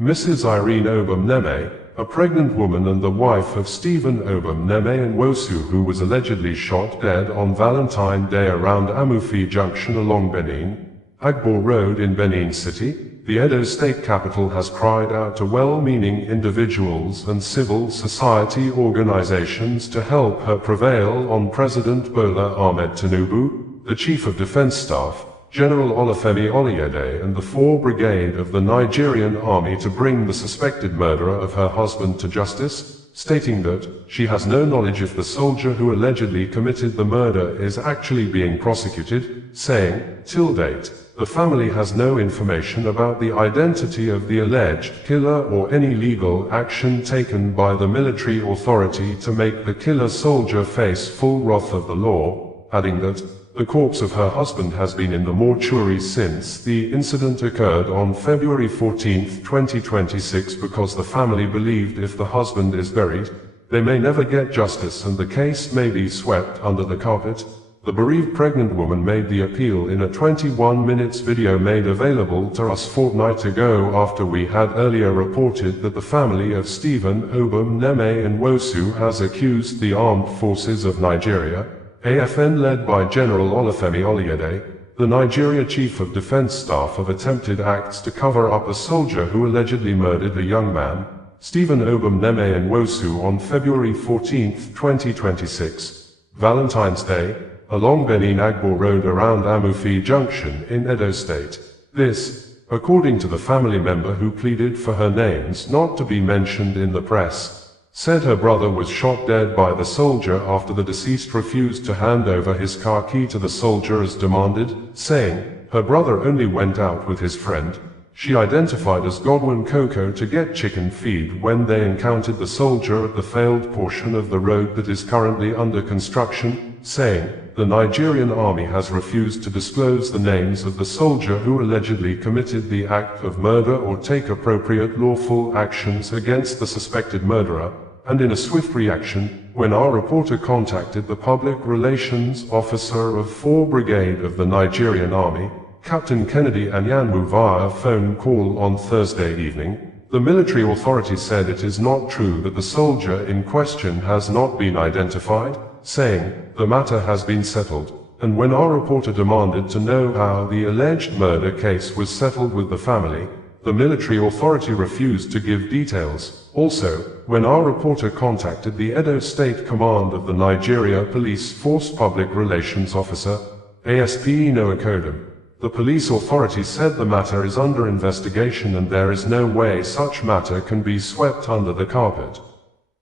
Mrs. Irene Obum-Neme, a pregnant woman and the wife of Stephen Obum-Neme Nwosu, who was allegedly shot dead on Valentine's Day around Amufi Junction along Benin Agbo Road in Benin City, the Edo state capital, has cried out to well-meaning individuals and civil society organizations to help her prevail on President Bola Ahmed Tinubu, the Chief of Defense Staff, General Olufemi Oluyede, and the 4th Brigade of the Nigerian Army to bring the suspected murderer of her husband to justice, stating that she has no knowledge if the soldier who allegedly committed the murder is actually being prosecuted, saying, till date, the family has no information about the identity of the alleged killer or any legal action taken by the military authority to make the killer soldier face full wrath of the law, adding that the corpse of her husband has been in the mortuary since the incident occurred on February 14, 2026, because the family believed if the husband is buried, they may never get justice and the case may be swept under the carpet. The bereaved pregnant woman made the appeal in a 21-minute video made available to us fortnight ago after we had earlier reported that the family of Stephen Obum-Neme Nwosu has accused the armed forces of Nigeria, AFN led by General Olufemi Oluyede, the Nigeria Chief of Defense Staff, of attempted acts to cover up a soldier who allegedly murdered a young man, Stephen Obum-Neme Nwosu, on February 14, 2026, Valentine's Day, along Benin Agbo Road around Amufi Junction in Edo State. This, according to the family member who pleaded for her names not to be mentioned in the press, said her brother was shot dead by the soldier after the deceased refused to hand over his car key to the soldier as demanded, saying, her brother only went out with his friend, she identified as Godwin Coco, to get chicken feed when they encountered the soldier at the failed portion of the road that is currently under construction, saying, the Nigerian army has refused to disclose the names of the soldier who allegedly committed the act of murder or take appropriate lawful actions against the suspected murderer. And in a swift reaction, when our reporter contacted the public relations officer of 4th Brigade of the Nigerian Army, Captain Kennedy Anyanwu, via a phone call on Thursday evening, the military authority said it is not true that the soldier in question has not been identified, saying, the matter has been settled. And when our reporter demanded to know how the alleged murder case was settled with the family, the military authority refused to give details. Also, when our reporter contacted the Edo State Command of the Nigeria Police Force Public Relations Officer, ASP Inoakodum, the police authority said the matter is under investigation and there is no way such matter can be swept under the carpet.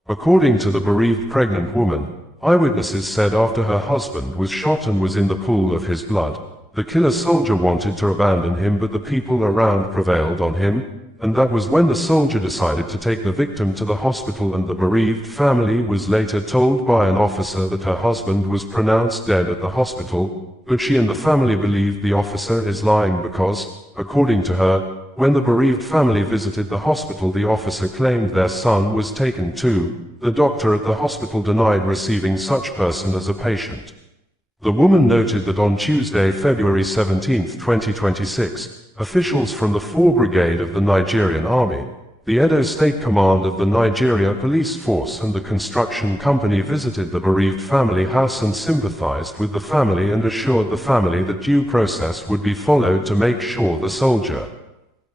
According to the bereaved pregnant woman, eyewitnesses said after her husband was shot and was in the pool of his blood, the killer soldier wanted to abandon him, but the people around prevailed on him, and that was when the soldier decided to take the victim to the hospital, and the bereaved family was later told by an officer that her husband was pronounced dead at the hospital, but she and the family believe the officer is lying because, according to her, when the bereaved family visited the hospital, the officer claimed their son was taken too. The doctor at the hospital denied receiving such person as a patient. The woman noted that on Tuesday, February 17, 2026, officials from the 4th Brigade of the Nigerian Army, the Edo State Command of the Nigeria Police Force, and the construction company visited the bereaved family house and sympathized with the family and assured the family that due process would be followed to make sure the soldier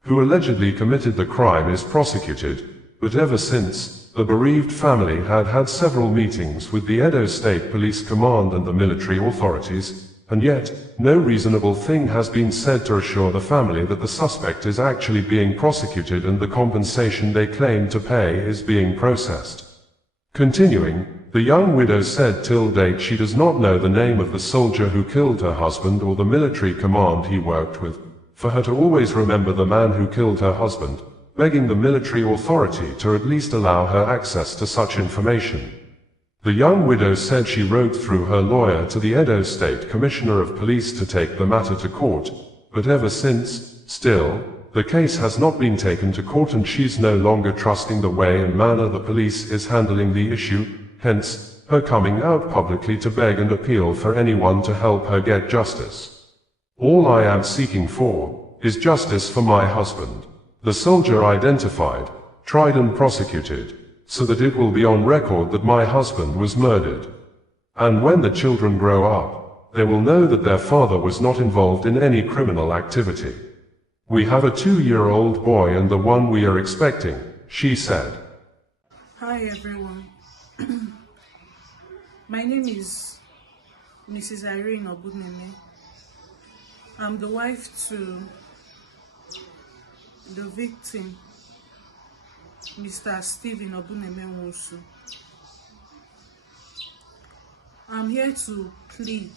who allegedly committed the crime is prosecuted. But ever since, the bereaved family had had several meetings with the Edo State Police Command and the military authorities, and yet, no reasonable thing has been said to assure the family that the suspect is actually being prosecuted and the compensation they claim to pay is being processed. Continuing, the young widow said till date she does not know the name of the soldier who killed her husband or the military command he worked with, for her to always remember the man who killed her husband, begging the military authority to at least allow her access to such information. The young widow said she wrote through her lawyer to the Edo State Commissioner of Police to take the matter to court, but ever since, still, the case has not been taken to court and she's no longer trusting the way and manner the police is handling the issue, hence, her coming out publicly to beg and appeal for anyone to help her get justice. All I am seeking for is justice for my husband. The soldier identified, tried and prosecuted, so that it will be on record that my husband was murdered. And when the children grow up, they will know that their father was not involved in any criminal activity. We have a 2-year-old boy and the one we are expecting, she said. Hi everyone. My name is Mrs. Irene Obuneme. I'm the wife to the victim, Mr. Stephen Obuneme Wosu. I'm here to plead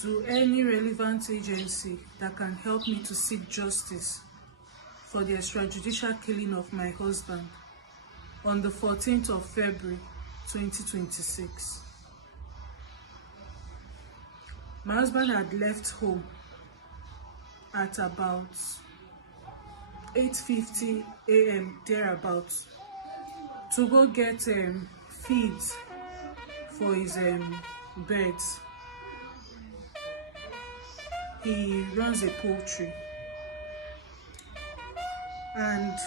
to any relevant agency that can help me to seek justice for the extrajudicial killing of my husband on the 14th of February 2026. My husband had left home at about 8:50 a.m. thereabouts to go get feeds for his birds. He runs a poultry, and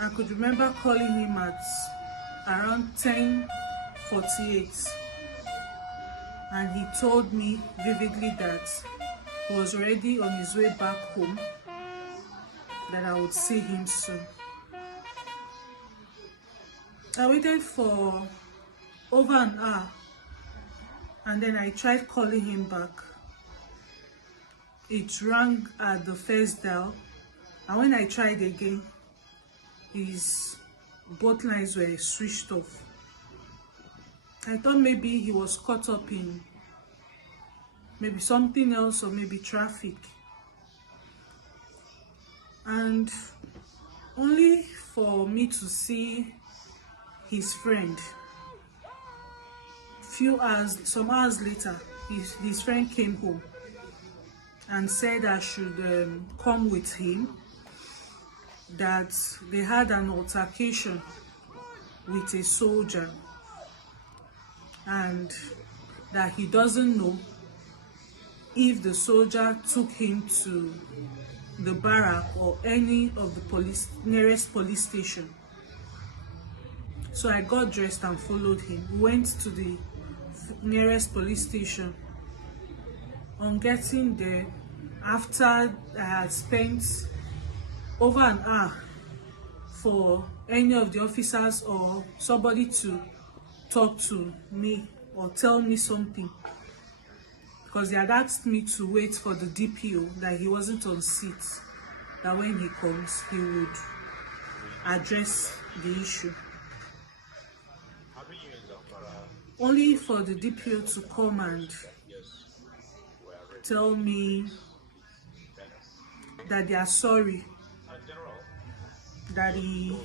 I could remember calling him at around 10:48, and he told me vividly that he was already on his way back home, that I would see him soon. I waited for over an hour, and then I tried calling him back. It rang at the first dial, and when I tried again, both lines were switched off. I thought maybe he was caught up in maybe something else, or maybe traffic. And only for me to see his friend some hours later, his friend came home and said I should come with him, that they had an altercation with a soldier, and that he doesn't know if the soldier took him to the barrack or any of the nearest police station. So I got dressed and followed him. We went to the nearest police station. On getting there, after I had spent over an hour for any of the officers or somebody to talk to me or tell me something, because they had asked me to wait for the DPO, that he wasn't on seat, that when he comes he would address the issue. Only for the DPO to come and tell me that they are sorry that the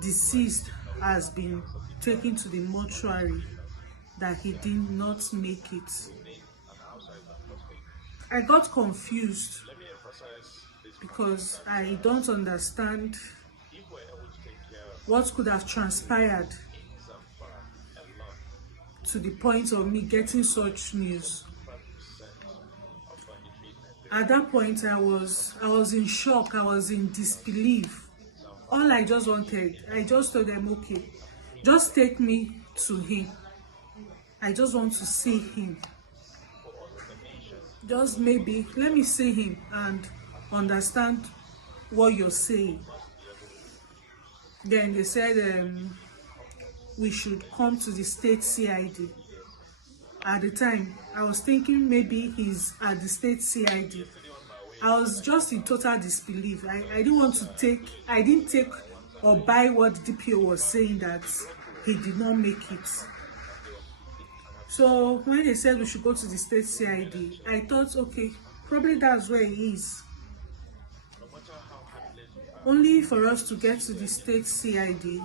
deceased has been taken to the mortuary, that he did not make it. I got confused because I don't understand what could have transpired to the point of me getting such news. At that point, I was in shock. I was in disbelief. All I just wanted, I just told them, okay, just take me to him. I just want to see him. Just maybe let me see him and understand what you're saying. Then they said we should come to the state CID. At the time, I was thinking maybe he's at the state CID. I was just in total disbelief. I didn't take or buy what the DPO was saying, that he did not make it. So when they said we should go to the state CID, I thought, okay, probably that's where he is. Only for us to get to the state CID,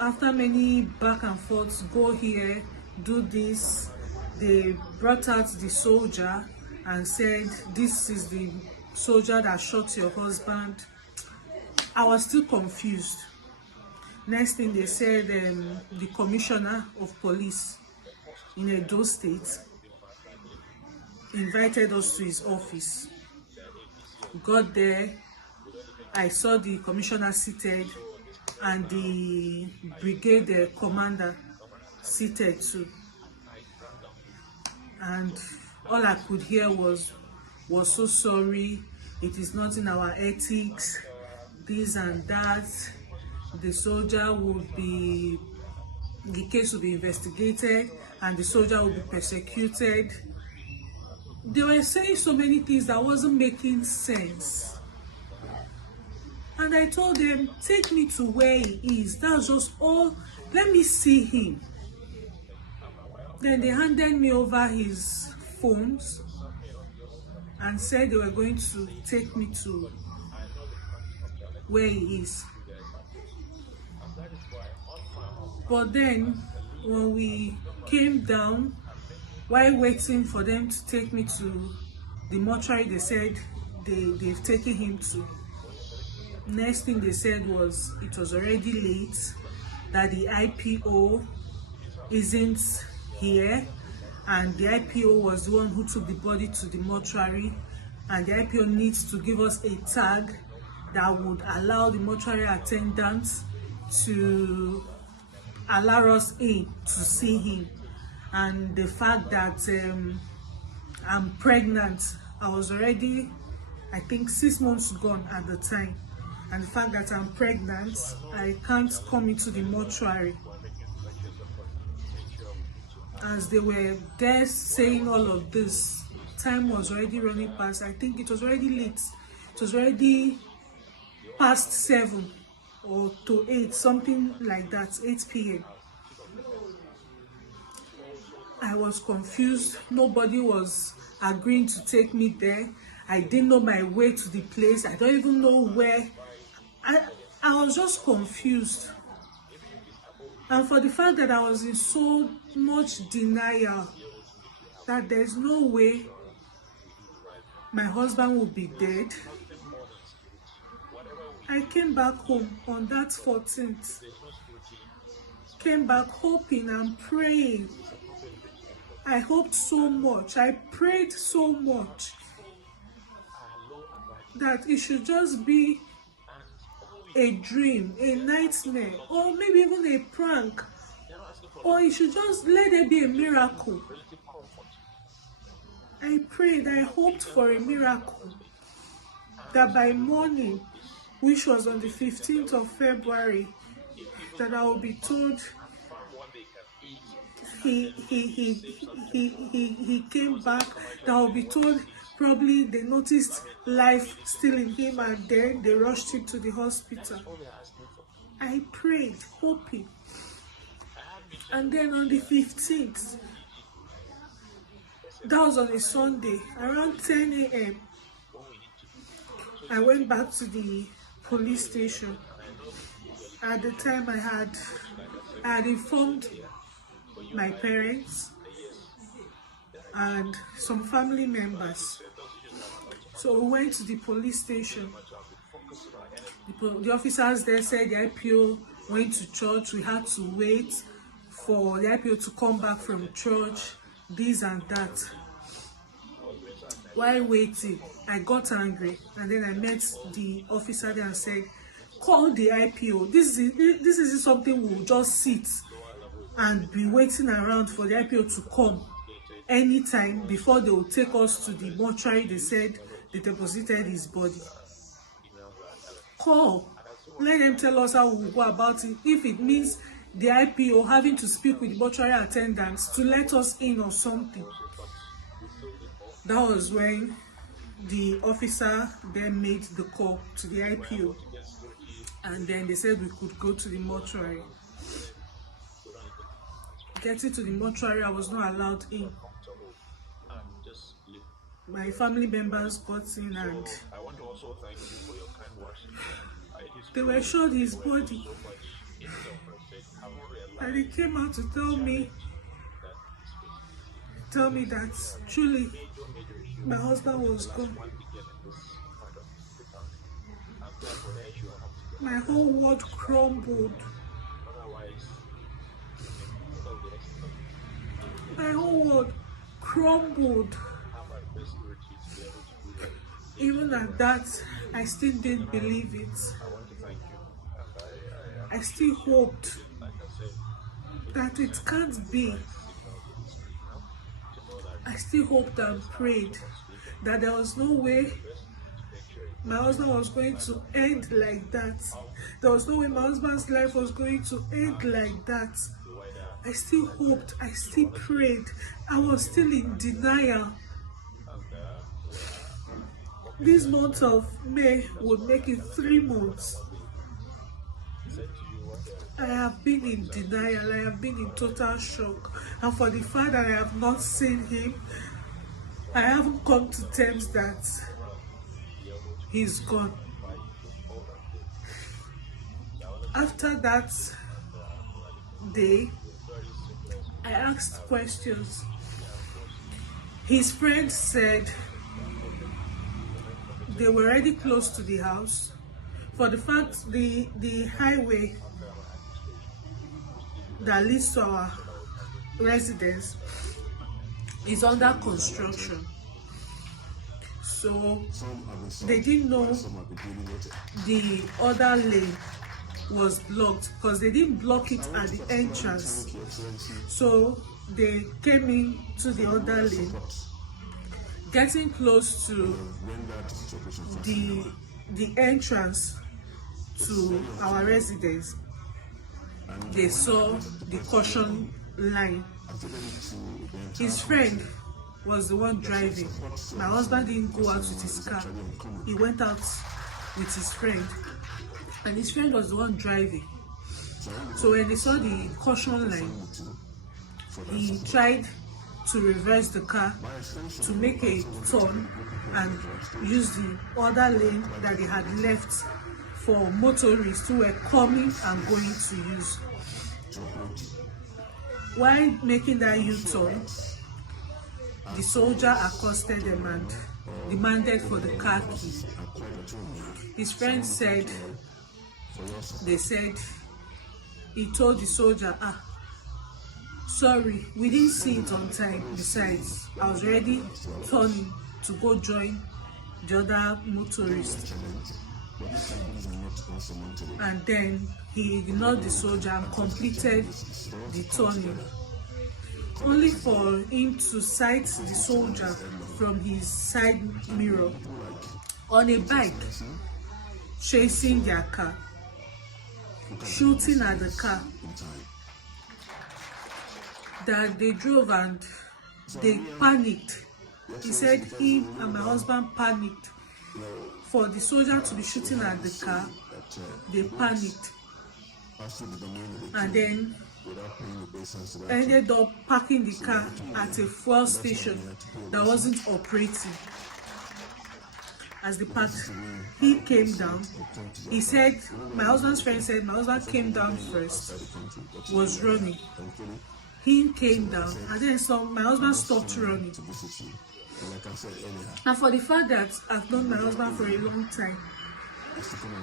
after many back and forths, go here, do this, they brought out the soldier and said, this is the soldier that shot your husband. I was still confused. Next thing they said, the commissioner of police in Edo State invited us to his office. Got there, I saw the commissioner seated and the brigade commander seated too, and all I could hear was so sorry, it is not in our ethics, this and that, the soldier would be, the case will be investigated and the soldier will be persecuted. They were saying so many things that wasn't making sense. And I told them, take me to where he is. That's just all. Let me see him. Then they handed me over his phones and said they were going to take me to where he is. But then when we came down, while waiting for them to take me to the mortuary, they said they've taken him to. Next thing they said was it was already late, that the IPO isn't here, and the IPO was the one who took the body to the mortuary, and the IPO needs to give us a tag that would allow the mortuary attendants to allow us in to see him. And the fact that I'm pregnant, I was already, I think, 6 months gone at the time, and the fact that I'm pregnant, I can't come into the mortuary. As they were there saying all of this, time was already running past. I think it was already late. It was already past 7 or to 8, something like that, 8 p.m. I was confused. Nobody was agreeing to take me there. I didn't know my way to the place. I don't even know where. I was just confused. And for the fact that I was in so much denial that there's no way my husband would be dead, I came back home on that 14th. Came back hoping and praying. I hoped so much. I prayed so much that it should just be a dream, a nightmare, or maybe even a prank, or it should just let there be a miracle. I prayed, I hoped for a miracle, that by morning, which was on the 15th of February, that I will be told he came back, that I will be told probably they noticed life still in him and then they rushed him to the hospital. I prayed, hoping. And then on the 15th, that was on a Sunday, around 10 a.m., I went back to the police station. At the time I had informed my parents and some family members. So we went to the police station. The officers there said the IPO went to church. We had to wait for the IPO to come back from church, this and that. While waiting, I got angry, and then I met the officer there and said, call the IPO. This is something we'll just sit and be waiting around for the IPO to come anytime before they will take us to the mortuary. They said they deposited his body. Call. Let them tell us how we'll go about it. If it means the IPO having to speak with the mortuary attendants to let us in or something. That was when the officer then made the call to the IPO. And then they said we could go to the mortuary. Getting to the mortuary, I was not allowed in. My family members got in and they were showed his body. And they came out to tell me that truly my husband was gone. My whole world crumbled. My whole world crumbled. Even at that, I still didn't believe it. I still hoped that it can't be. I still hoped and prayed that there was no way my husband was going to end like that. There was no way my husband's life was going to end like that. I still hoped, I still prayed. I was still in denial. This month of May would make it 3 months. I have been in denial. I have been in total shock. And for the fact that I have not seen him, I haven't come to terms that he's gone. After that day, I asked questions. His friend said they were already close to the house. For the fact the highway that leads to our residence is under construction. So they didn't know the other lane was blocked because they didn't block it at the entrance. So they came in to the other lane. Getting close to the entrance to our residence, they saw the caution line. His friend was the one driving. My husband didn't go out with his car. He went out with his friend, and his friend was the one driving. So when they saw the caution line, he tried to reverse the car to make a turn and use the other lane that they had left for motorists who were coming and going to use. While making that U-turn, the soldier accosted them and demanded for the car key. His friend said, he told the soldier, sorry, we didn't see it on time. Besides, I was already turning to go join the other motorist. And then he ignored the soldier and completed the turning, only for him to sight the soldier from his side mirror on a bike, chasing their car, shooting at the car that they drove, and they panicked. He said he and my husband panicked. For the soldier to be shooting at the car, they panicked. And then ended up parking the car at a fuel station that wasn't operating. As the parked, he came down. He said, my husband's friend said, my husband came down first, was running. He came down, and then my husband stopped running. And for the fact that I've known my husband for a long time,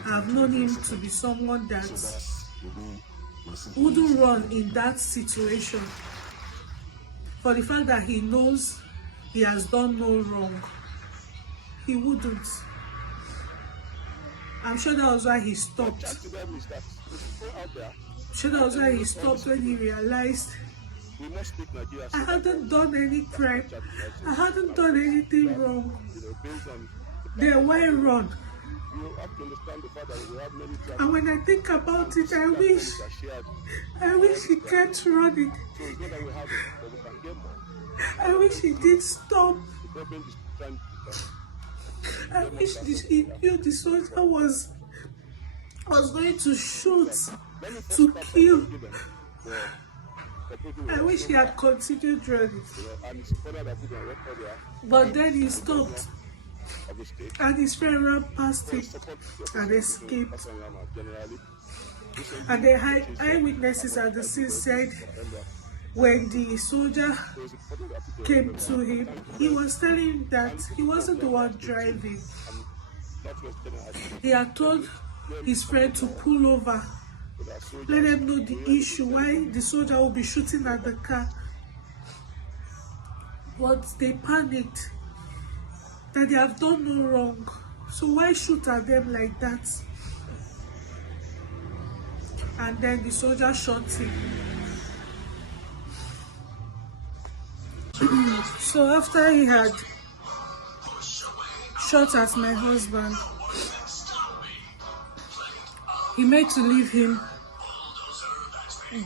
I've known him to be someone that wouldn't run in that situation. For the fact that he knows he has done no wrong, he wouldn't. I'm sure that was why he stopped. I'm sure that was why he stopped when he realized I hadn't done any crime. I hadn't done anything wrong. Then why run? And when I think about it, I wish he kept running. I wish he did stop. I wish he knew the soldier was going to shoot, to kill. I wish he had continued running. But then he stopped, and his friend ran past him and escaped. And the eyewitnesses at the scene said when the soldier came to him, he was telling him that he wasn't the one driving. He had told his friend to pull over, let them know the issue, why the soldier will be shooting at the car. But they panicked. that they have done no wrong. So why shoot at them like that? And then the soldier shot him. So after he had shot at my husband, he made to leave him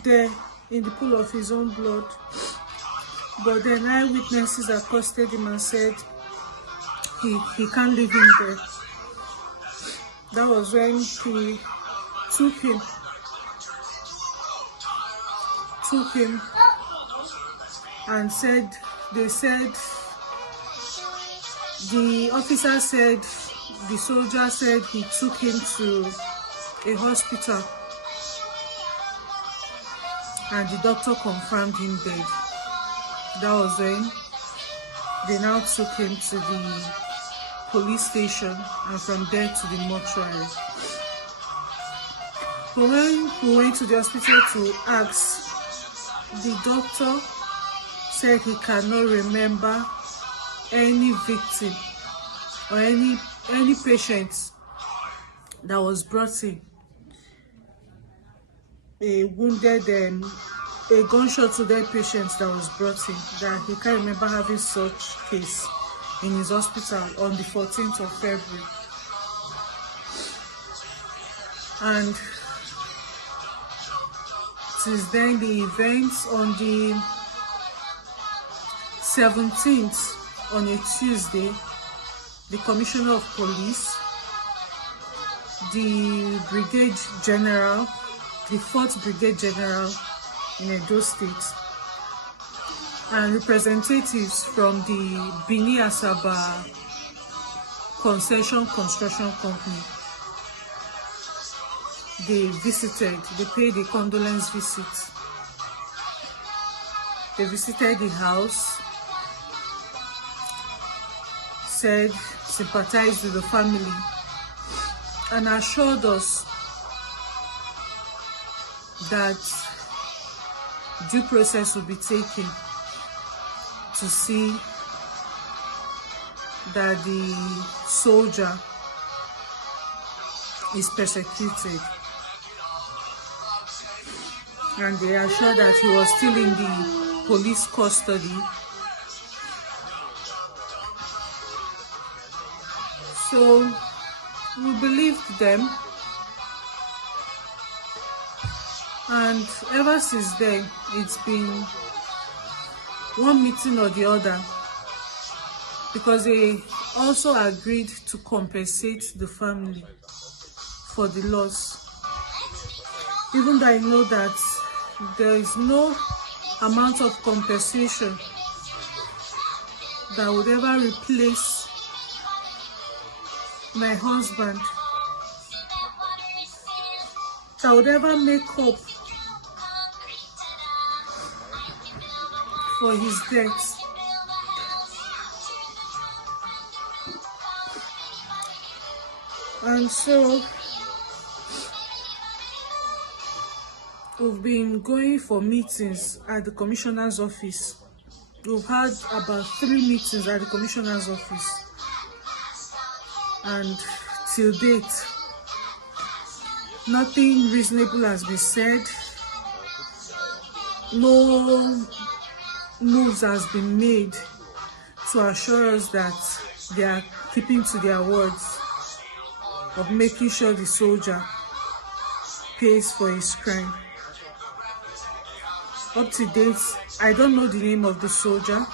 there in the pool of his own blood. But then eyewitnesses accosted him and said he can't leave him there. That was when he took him and said, the officer said, the soldier said he took him to a hospital and the doctor confirmed him dead. That was when they now took him to the police station and from there to the mortuary. But when we went to the hospital to ask, the doctor said he cannot remember any victim or any patient that was brought in, a wounded a gunshot to dead patient that was brought in, that he can't remember having such case in his hospital on the 14th of February. And since then, the events on the 17th, on a Tuesday, the Commissioner of Police, the Brigade General, the 4th Brigade General in Edo State, and representatives from the Bini Asaba Concession Construction Company, they paid a condolence visit. They visited the house, said, sympathized with the family, and assured us that due process will be taken to see that the soldier is persecuted. And they assured that he was still in the police custody. So we believed them, and ever since then it's been one meeting or the other, because they also agreed to compensate the family for the loss, even though I know that there is no amount of compensation that would ever replace my husband, that would ever make up for his death. And so we've been going for meetings at the commissioner's office. We've had about 3 meetings at the commissioner's office, and till date nothing reasonable has been said. No moves has been made to assure us that they are keeping to their words of making sure the soldier pays for his crime. Up to date, I don't know the name of the soldier.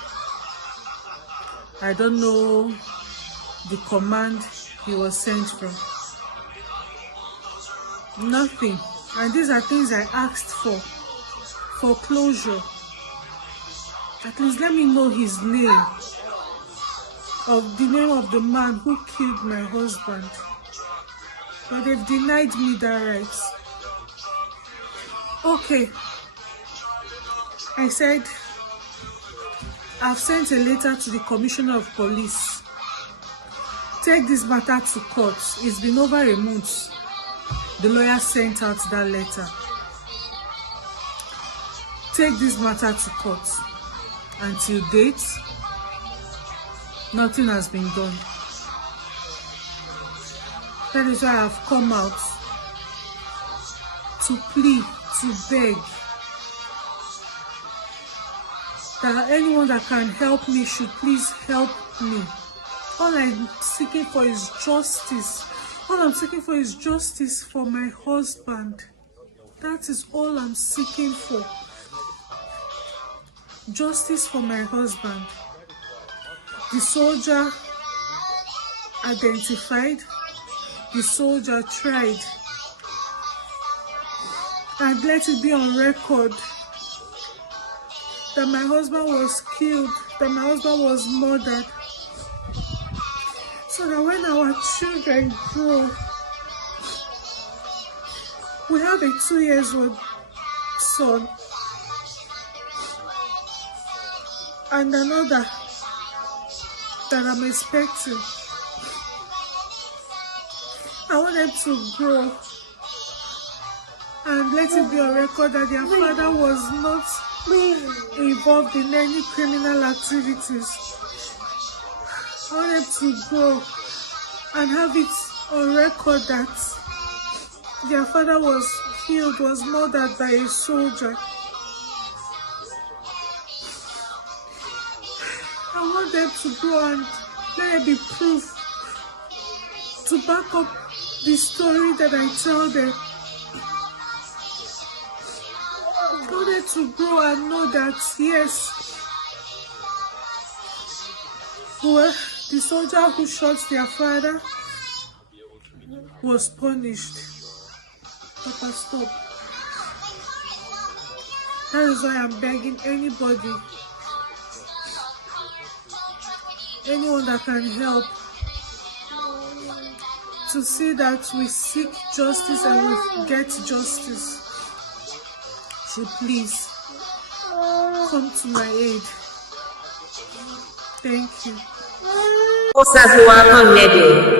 I don't know the command he was sent from. Nothing. And these are things I asked for closure. At least let me know his name, of the name of the man who killed my husband. But they've denied me that right. Okay. I said, I've sent a letter to the Commissioner of Police. Take this matter to court. It's been over a month. The lawyer sent out that letter. Take this matter to court. Until date, nothing has been done. That is why I've come out to plead, to beg that anyone that can help me should please help me. All I'm seeking for is justice. All I'm seeking for is justice for my husband. That is all I'm seeking for. Justice for my husband. The soldier identified. The soldier tried. And let it be on record that my husband was killed, that my husband was murdered. So that when our children grow, we have a 2-year-old son and another that I'm expecting. I want them to grow and let it be on record that their father was not involved in any criminal activities. I want them to grow and have it on record that their father was killed, was murdered by a soldier. I want them to grow and let it be proof to back up the story that I tell them. I want them to grow and know that yes, well, the soldier who shot their father was punished. Papa, stop. That is why I'm begging anybody, anyone that can help, to see that we seek justice and we get justice. Should please come to my aid. Thank you.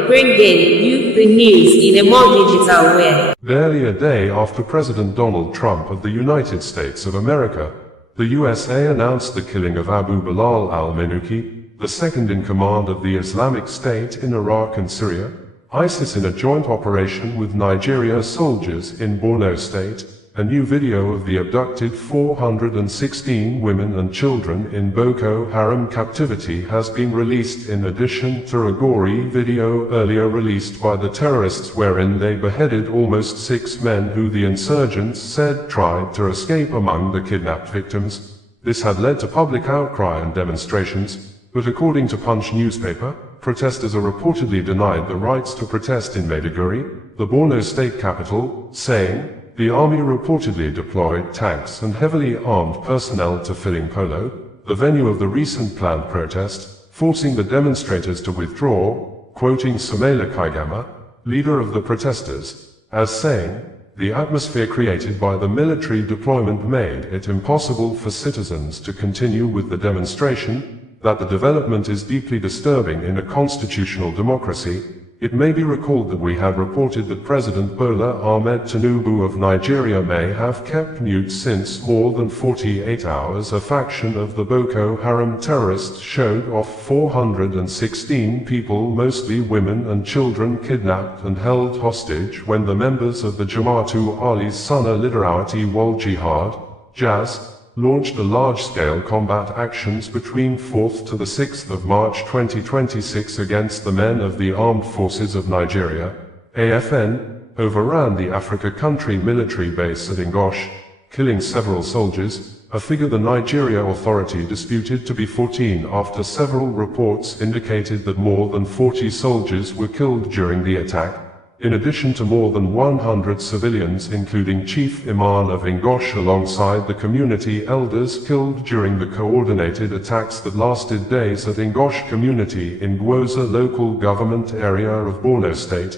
Bringing you the news in a more digital way. Barely a day after President Donald Trump of the United States of America, the USA announced the killing of Abu Bilal al-Minuki, the second in command of the Islamic State in Iraq and Syria, ISIS in a joint operation with Nigeria soldiers in Borno State. A new video of the abducted 416 women and children in Boko Haram captivity has been released in addition to a gory video earlier released by the terrorists wherein they beheaded almost 6 men who the insurgents said tried to escape among the kidnapped victims. This had led to public outcry and demonstrations, but according to Punch newspaper, protesters are reportedly denied the rights to protest in Maiduguri, the Borno state capital, saying, the army reportedly deployed tanks and heavily armed personnel to Filling Polo, the venue of the recent planned protest, forcing the demonstrators to withdraw, quoting Sumela Kaigama, leader of the protesters, as saying, the atmosphere created by the military deployment made it impossible for citizens to continue with the demonstration, that the development is deeply disturbing in a constitutional democracy. It may be recalled that we had reported that President Bola Ahmed Tinubu of Nigeria may have kept mute since more than 48 hours. A faction of the Boko Haram terrorists showed off 416 people, mostly women and children, kidnapped and held hostage when the members of the Jama'atu Ali Sunnah Liderawati wal Jihad, JAZ, launched a large-scale combat actions between 4th to the 6th of March 2026 against the men of the Armed Forces of Nigeria, AFN, overran the Africa country military base at Ngosh, killing several soldiers, a figure the Nigeria Authority disputed to be 14 after several reports indicated that more than 40 soldiers were killed during the attack, in addition to more than 100 civilians including Chief Imam of Ngosh alongside the community elders killed during the coordinated attacks that lasted days at Ngosh community in Gwoza local government area of Borno State.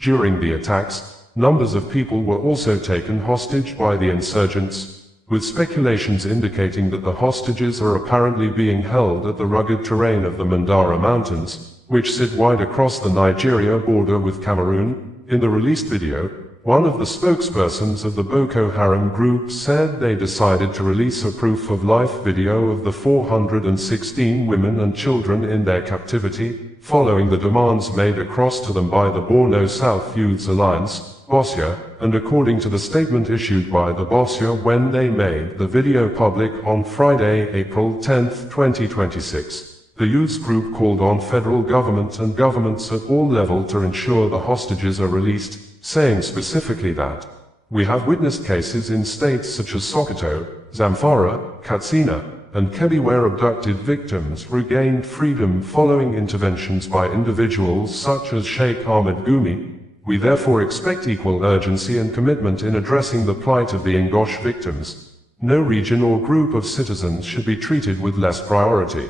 During the attacks, numbers of people were also taken hostage by the insurgents, with speculations indicating that the hostages are apparently being held at the rugged terrain of the Mandara Mountains, which sit wide across the Nigeria border with Cameroon. In the released video, one of the spokespersons of the Boko Haram group said they decided to release a proof-of-life video of the 416 women and children in their captivity, following the demands made across to them by the Borno South Youths Alliance, Bosya, and according to the statement issued by the Bosya when they made the video public on Friday, April 10, 2026. The youths group called on federal government and governments at all levels to ensure the hostages are released, saying specifically that, "We have witnessed cases in states such as Sokoto, Zamfara, Katsina, and Kebbi where abducted victims regained freedom following interventions by individuals such as Sheikh Ahmed Gumi. We therefore expect equal urgency and commitment in addressing the plight of the Ngosh victims. No region or group of citizens should be treated with less priority."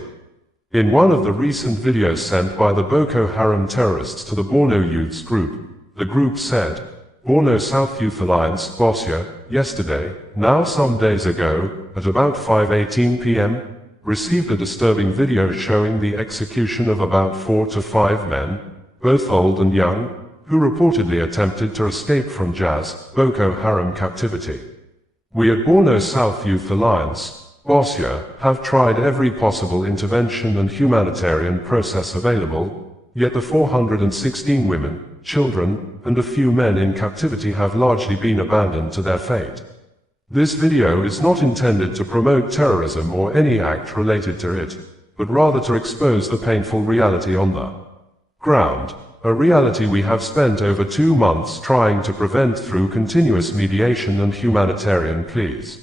In one of the recent videos sent by the Boko Haram terrorists to the Borno Youths Group, the group said, "Borno South Youth Alliance, Bosya, yesterday, now some days ago, at about 5:18 p.m., received a disturbing video showing the execution of about 4 to 5 men, both old and young, who reportedly attempted to escape from Jazz, Boko Haram captivity. We at Borno South Youth Alliance, Bosya, have tried every possible intervention and humanitarian process available, yet the 416 women, children, and a few men in captivity have largely been abandoned to their fate. This video is not intended to promote terrorism or any act related to it, but rather to expose the painful reality on the ground, a reality we have spent over 2 months trying to prevent through continuous mediation and humanitarian pleas.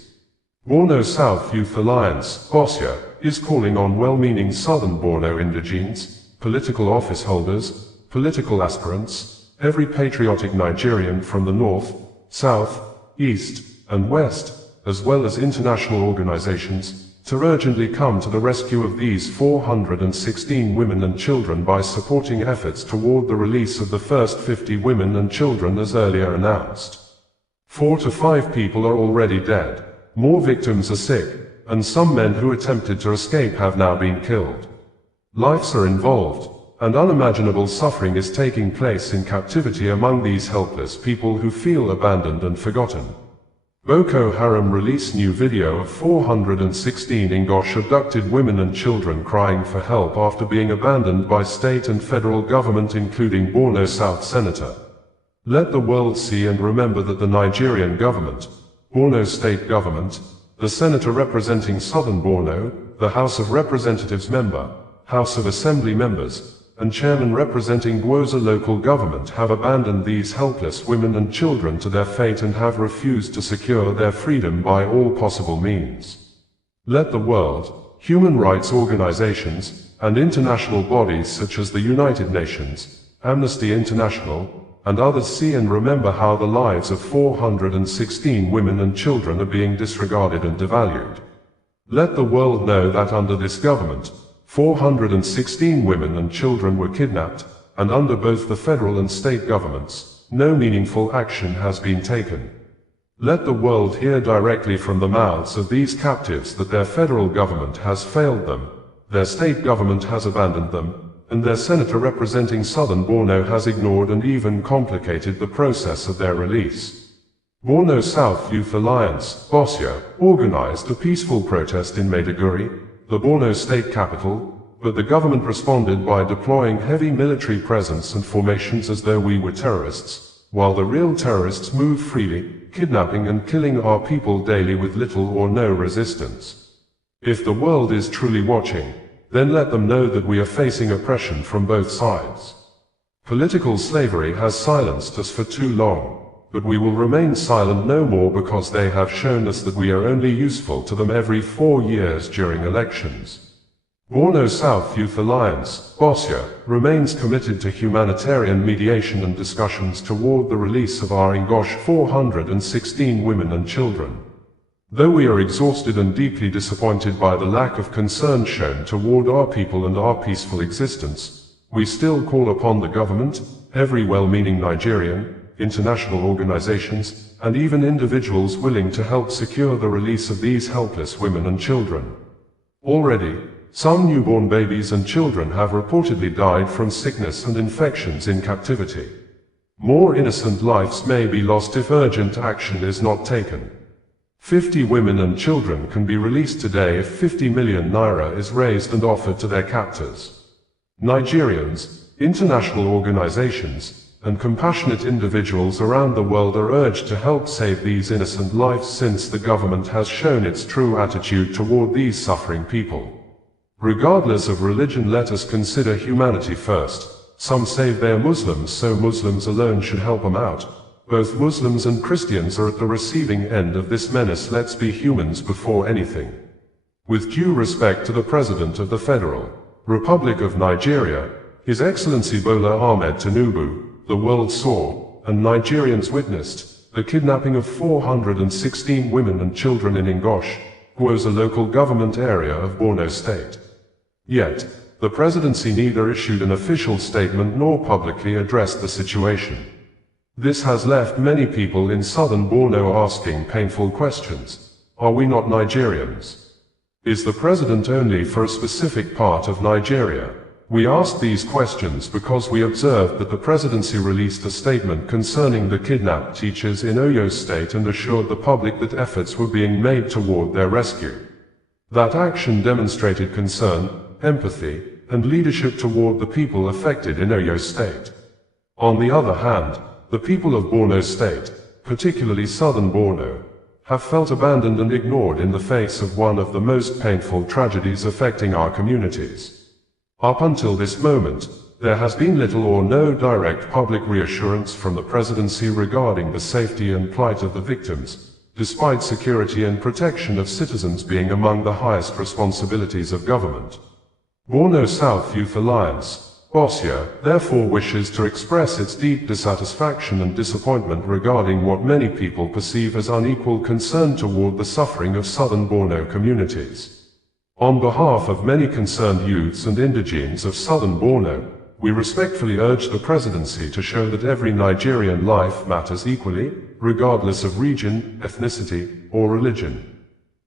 Borno South Youth Alliance, Bosya, is calling on well-meaning southern Borno indigenes, political office holders, political aspirants, every patriotic Nigerian from the north, south, east, and west, as well as international organizations, to urgently come to the rescue of these 416 women and children by supporting efforts toward the release of the first 50 women and children as earlier announced. 4 to 5 people are already dead. More victims are sick, and some men who attempted to escape have now been killed. Lives are involved, and unimaginable suffering is taking place in captivity among these helpless people who feel abandoned and forgotten. Boko Haram released new video of 416 Ngosh abducted women and children crying for help after being abandoned by state and federal government including Borno South Senator. Let the world see and remember that the Nigerian government, Borno State Government, the Senator representing Southern Borno, the House of Representatives member, House of Assembly members, and Chairman representing Gwoza local government have abandoned these helpless women and children to their fate and have refused to secure their freedom by all possible means. Let the world, human rights organizations, and international bodies such as the United Nations, Amnesty International, and others see and remember how the lives of 416 women and children are being disregarded and devalued. Let the world know that under this government, 416 women and children were kidnapped, and under both the federal and state governments, no meaningful action has been taken. Let the world hear directly from the mouths of these captives that their federal government has failed them, their state government has abandoned them, and their senator representing Southern Borno has ignored and even complicated the process of their release. Borno South Youth Alliance, Bosya, organized a peaceful protest in Maiduguri, the Borno state capital, but the government responded by deploying heavy military presence and formations as though we were terrorists, while the real terrorists move freely, kidnapping and killing our people daily with little or no resistance. If the world is truly watching, then let them know that we are facing oppression from both sides. Political slavery has silenced us for too long, but we will remain silent no more because they have shown us that we are only useful to them every 4 years during elections. Borno South Youth Alliance, Bosya, remains committed to humanitarian mediation and discussions toward the release of our Ngosh 416 women and children. Though we are exhausted and deeply disappointed by the lack of concern shown toward our people and our peaceful existence, we still call upon the government, every well-meaning Nigerian, international organizations, and even individuals willing to help secure the release of these helpless women and children. Already, some newborn babies and children have reportedly died from sickness and infections in captivity. More innocent lives may be lost if urgent action is not taken. 50 women and children can be released today if 50 million naira is raised and offered to their captors. Nigerians, international organizations, and compassionate individuals around the world are urged to help save these innocent lives since the government has shown its true attitude toward these suffering people. Regardless of religion, let us consider humanity first. Some say they are Muslims, so Muslims alone should help them out. Both Muslims and Christians are at the receiving end of this menace. Let's be humans before anything. With due respect to the President of the Federal Republic of Nigeria, His Excellency Bola Ahmed Tinubu, the world saw, and Nigerians witnessed, the kidnapping of 416 women and children in Ngosh, Gwoza local government area of Borno State. Yet, the presidency neither issued an official statement nor publicly addressed the situation. This has left many people in southern Borno asking painful questions. Are we not Nigerians? Is the president only for a specific part of Nigeria? We asked these questions because we observed that the presidency released a statement concerning the kidnapped teachers in Oyo State and assured the public that efforts were being made toward their rescue. That action demonstrated concern, empathy, and leadership toward the people affected in Oyo State. On the other hand, the people of Borno State, particularly southern Borno, have felt abandoned and ignored in the face of one of the most painful tragedies affecting our communities. Up until this moment, there has been little or no direct public reassurance from the presidency regarding the safety and plight of the victims, despite security and protection of citizens being among the highest responsibilities of government. Borno South Youth Alliance, BOSYA, therefore wishes to express its deep dissatisfaction and disappointment regarding what many people perceive as unequal concern toward the suffering of southern Borno communities. On behalf of many concerned youths and indigenes of southern Borno, we respectfully urge the presidency to show that every Nigerian life matters equally, regardless of region, ethnicity, or religion.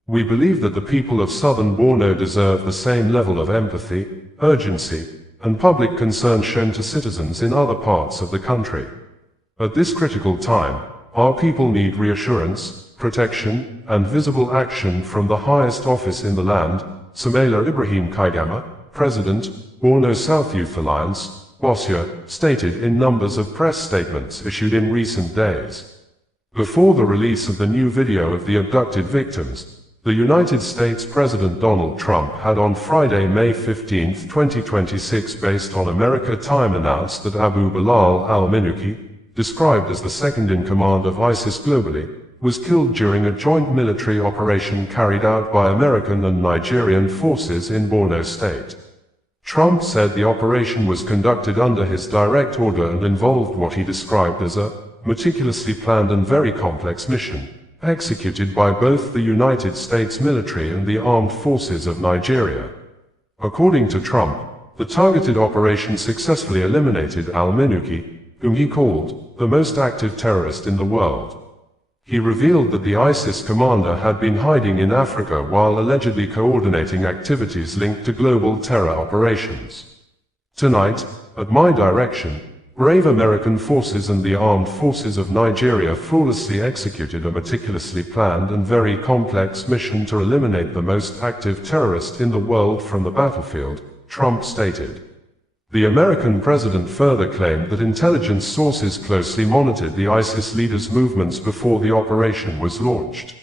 We believe that the people of southern Borno deserve the same level of empathy, urgency, and public concern shown to citizens in other parts of the country. At this critical time, our people need reassurance, protection, and visible action from the highest office in the land, Samela Ibrahim Kaigama, President, Borno South Youth Alliance, BOSYA, stated in numbers of press statements issued in recent days. Before the release of the new video of the abducted victims, the United States President Donald Trump had on Friday, May 15, 2026, based on America time, announced that Abu Bilal al-Minuki, described as the second-in-command of ISIS globally, was killed during a joint military operation carried out by American and Nigerian forces in Borno State. Trump said the operation was conducted under his direct order and involved what he described as a meticulously planned and very complex mission, executed by both the United States military and the armed forces of Nigeria. According to Trump, the targeted operation successfully eliminated al-Minuki, whom he called the most active terrorist in the world. He revealed that the ISIS commander had been hiding in Africa while allegedly coordinating activities linked to global terror operations. Tonight, at my direction, brave American forces and the armed forces of Nigeria flawlessly executed a meticulously planned and very complex mission to eliminate the most active terrorist in the world from the battlefield, Trump stated. The American president further claimed that intelligence sources closely monitored the ISIS leaders' movements before the operation was launched.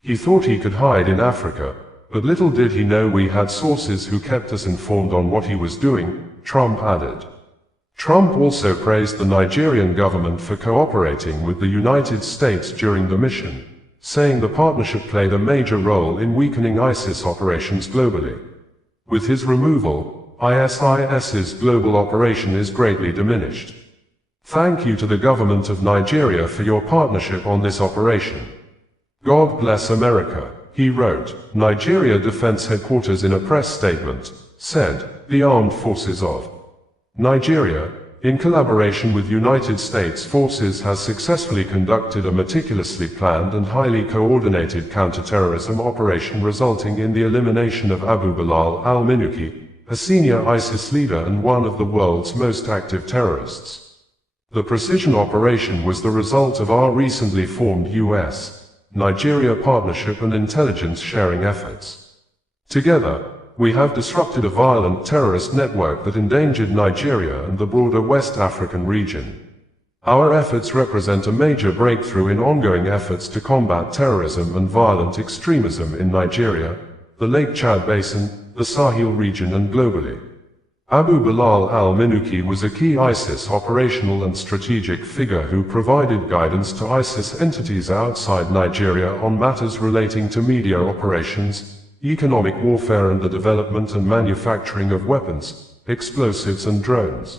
He thought he could hide in Africa, but little did he know we had sources who kept us informed on what he was doing, Trump added. Trump also praised the Nigerian government for cooperating with the United States during the mission, saying the partnership played a major role in weakening ISIS operations globally. With his removal, ISIS's global operation is greatly diminished. Thank you to the government of Nigeria for your partnership on this operation. God bless America, he wrote. Nigeria Defense Headquarters in a press statement said, the armed forces of Nigeria, in collaboration with United States forces, has successfully conducted a meticulously planned and highly coordinated counterterrorism operation resulting in the elimination of Abu Bilal al-Minuki, a senior ISIS leader and one of the world's most active terrorists. The precision operation was the result of our recently formed US-Nigeria partnership and intelligence sharing efforts. Together, we have disrupted a violent terrorist network that endangered Nigeria and the broader West African region. Our efforts represent a major breakthrough in ongoing efforts to combat terrorism and violent extremism in Nigeria, the Lake Chad Basin, the Sahel region and globally. Abu Bilal al-Minuki was a key ISIS operational and strategic figure who provided guidance to ISIS entities outside Nigeria on matters relating to media operations, economic warfare and the development and manufacturing of weapons, explosives and drones.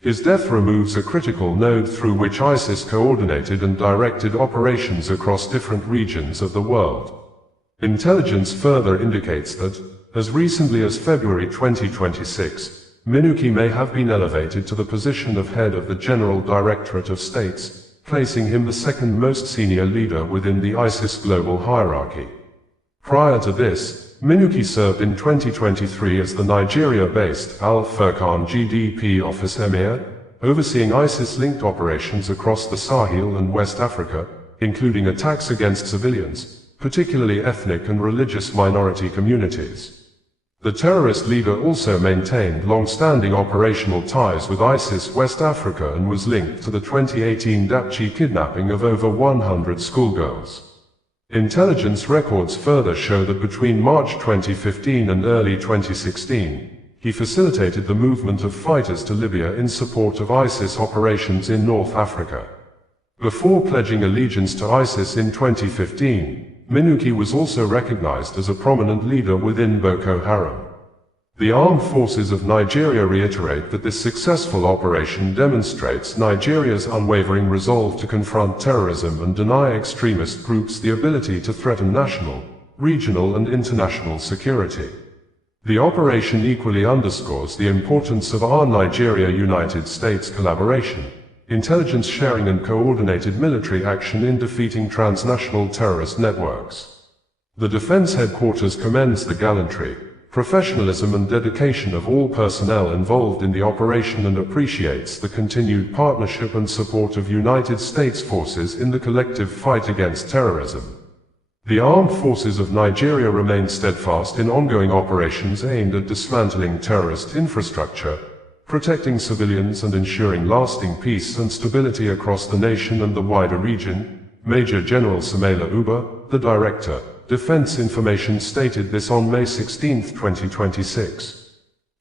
His death removes a critical node through which ISIS coordinated and directed operations across different regions of the world. Intelligence further indicates that, as recently as February 2026, Minuki may have been elevated to the position of head of the General Directorate of States, placing him the second most senior leader within the ISIS global hierarchy. Prior to this, Minuki served in 2023 as the Nigeria-based Al-Furqan GDP Office Emir, overseeing ISIS-linked operations across the Sahel and West Africa, including attacks against civilians, particularly ethnic and religious minority communities. The terrorist leader also maintained long-standing operational ties with ISIS West Africa and was linked to the 2018 Dapchi kidnapping of over 100 schoolgirls. Intelligence records further show that between March 2015 and early 2016, he facilitated the movement of fighters to Libya in support of ISIS operations in North Africa. Before pledging allegiance to ISIS in 2015, Minuki was also recognized as a prominent leader within Boko Haram. The armed forces of Nigeria reiterate that this successful operation demonstrates Nigeria's unwavering resolve to confront terrorism and deny extremist groups the ability to threaten national, regional and international security. The operation equally underscores the importance of our Nigeria-United States collaboration, intelligence sharing and coordinated military action in defeating transnational terrorist networks. The Defense Headquarters commends the gallantry, professionalism and dedication of all personnel involved in the operation and appreciates the continued partnership and support of United States forces in the collective fight against terrorism. The armed forces of Nigeria remain steadfast in ongoing operations aimed at dismantling terrorist infrastructure, protecting civilians and ensuring lasting peace and stability across the nation and the wider region. Major General Sumaila Uba, the Director, Defense Information stated this on May 16, 2026.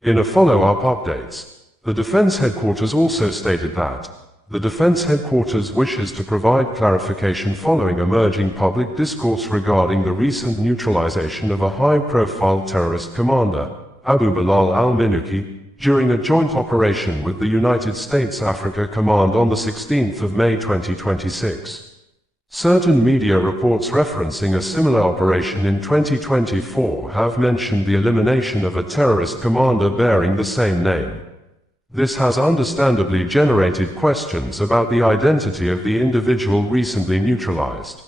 In a follow-up updates, the Defense Headquarters also stated that the Defense Headquarters wishes to provide clarification following emerging public discourse regarding the recent neutralization of a high-profile terrorist commander, Abu Bilal al-Minuki, during a joint operation with the United States Africa Command on the 16th of May 2026. Certain media reports referencing a similar operation in 2024 have mentioned the elimination of a terrorist commander bearing the same name. This has understandably generated questions about the identity of the individual recently neutralized.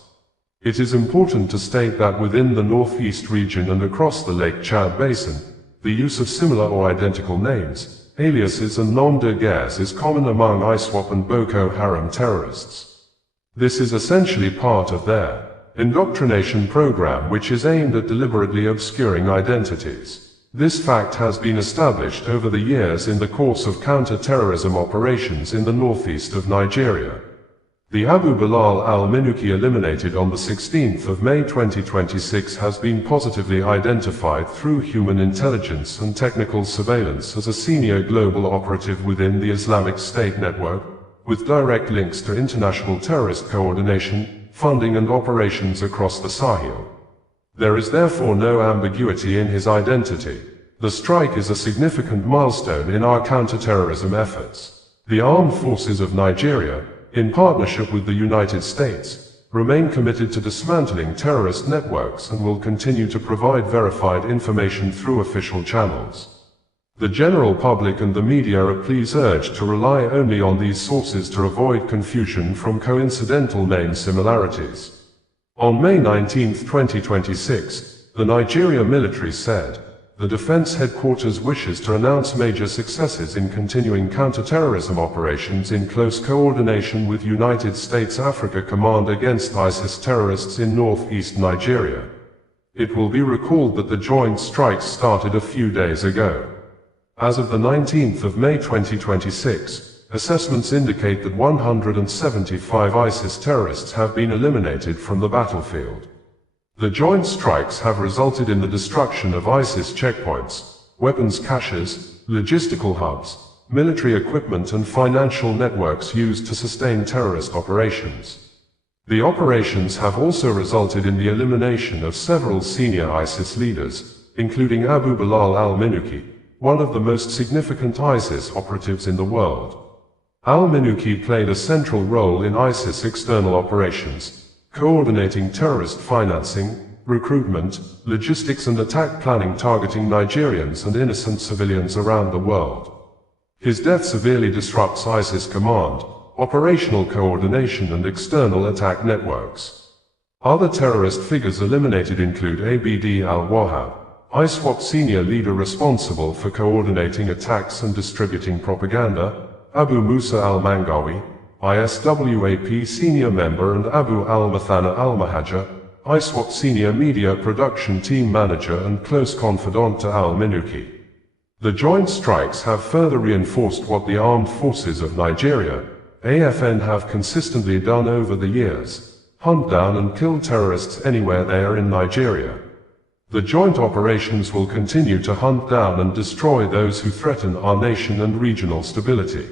It is important to state that within the Northeast region and across the Lake Chad Basin, the use of similar or identical names, aliases and nom de guerres is common among ISWAP and Boko Haram terrorists. This is essentially part of their indoctrination program, which is aimed at deliberately obscuring identities. This fact has been established over the years in the course of counter-terrorism operations in the northeast of Nigeria. The Abu Bilal al-Minuki eliminated on the 16th of May 2026 has been positively identified through human intelligence and technical surveillance as a senior global operative within the Islamic State network, with direct links to international terrorist coordination, funding and operations across the Sahel. There is therefore no ambiguity in his identity. The strike is a significant milestone in our counter-terrorism efforts. The armed forces of Nigeria, in partnership with the United States, remain committed to dismantling terrorist networks and will continue to provide verified information through official channels. The general public and the media are please urged to rely only on these sources to avoid confusion from coincidental name similarities. On May 19, 2026, the Nigeria military said, the Defense Headquarters wishes to announce major successes in continuing counter-terrorism operations in close coordination with United States Africa Command against ISIS terrorists in northeast Nigeria. It will be recalled that the joint strikes started a few days ago. As of the 19th of May 2026, assessments indicate that 175 ISIS terrorists have been eliminated from the battlefield. The joint strikes have resulted in the destruction of ISIS checkpoints, weapons caches, logistical hubs, military equipment and financial networks used to sustain terrorist operations. The operations have also resulted in the elimination of several senior ISIS leaders, including Abu Bilal al-Minuki, one of the most significant ISIS operatives in the world. Al-Minuki played a central role in ISIS external operations, coordinating terrorist financing, recruitment, logistics and attack planning targeting Nigerians and innocent civilians around the world. His death severely disrupts ISIS command, operational coordination and external attack networks. Other terrorist figures eliminated include Abd al-Wahhab, ISWAP senior leader responsible for coordinating attacks and distributing propaganda, Abu Musa al-Mangawi, ISWAP senior member and Abu al-Mathana al-Mahajja, ISWAP senior media production team manager and close confidant to al-Minuki. The joint strikes have further reinforced what the armed forces of Nigeria, AFN, have consistently done over the years: hunt down and kill terrorists anywhere they are in Nigeria. The joint operations will continue to hunt down and destroy those who threaten our nation and regional stability.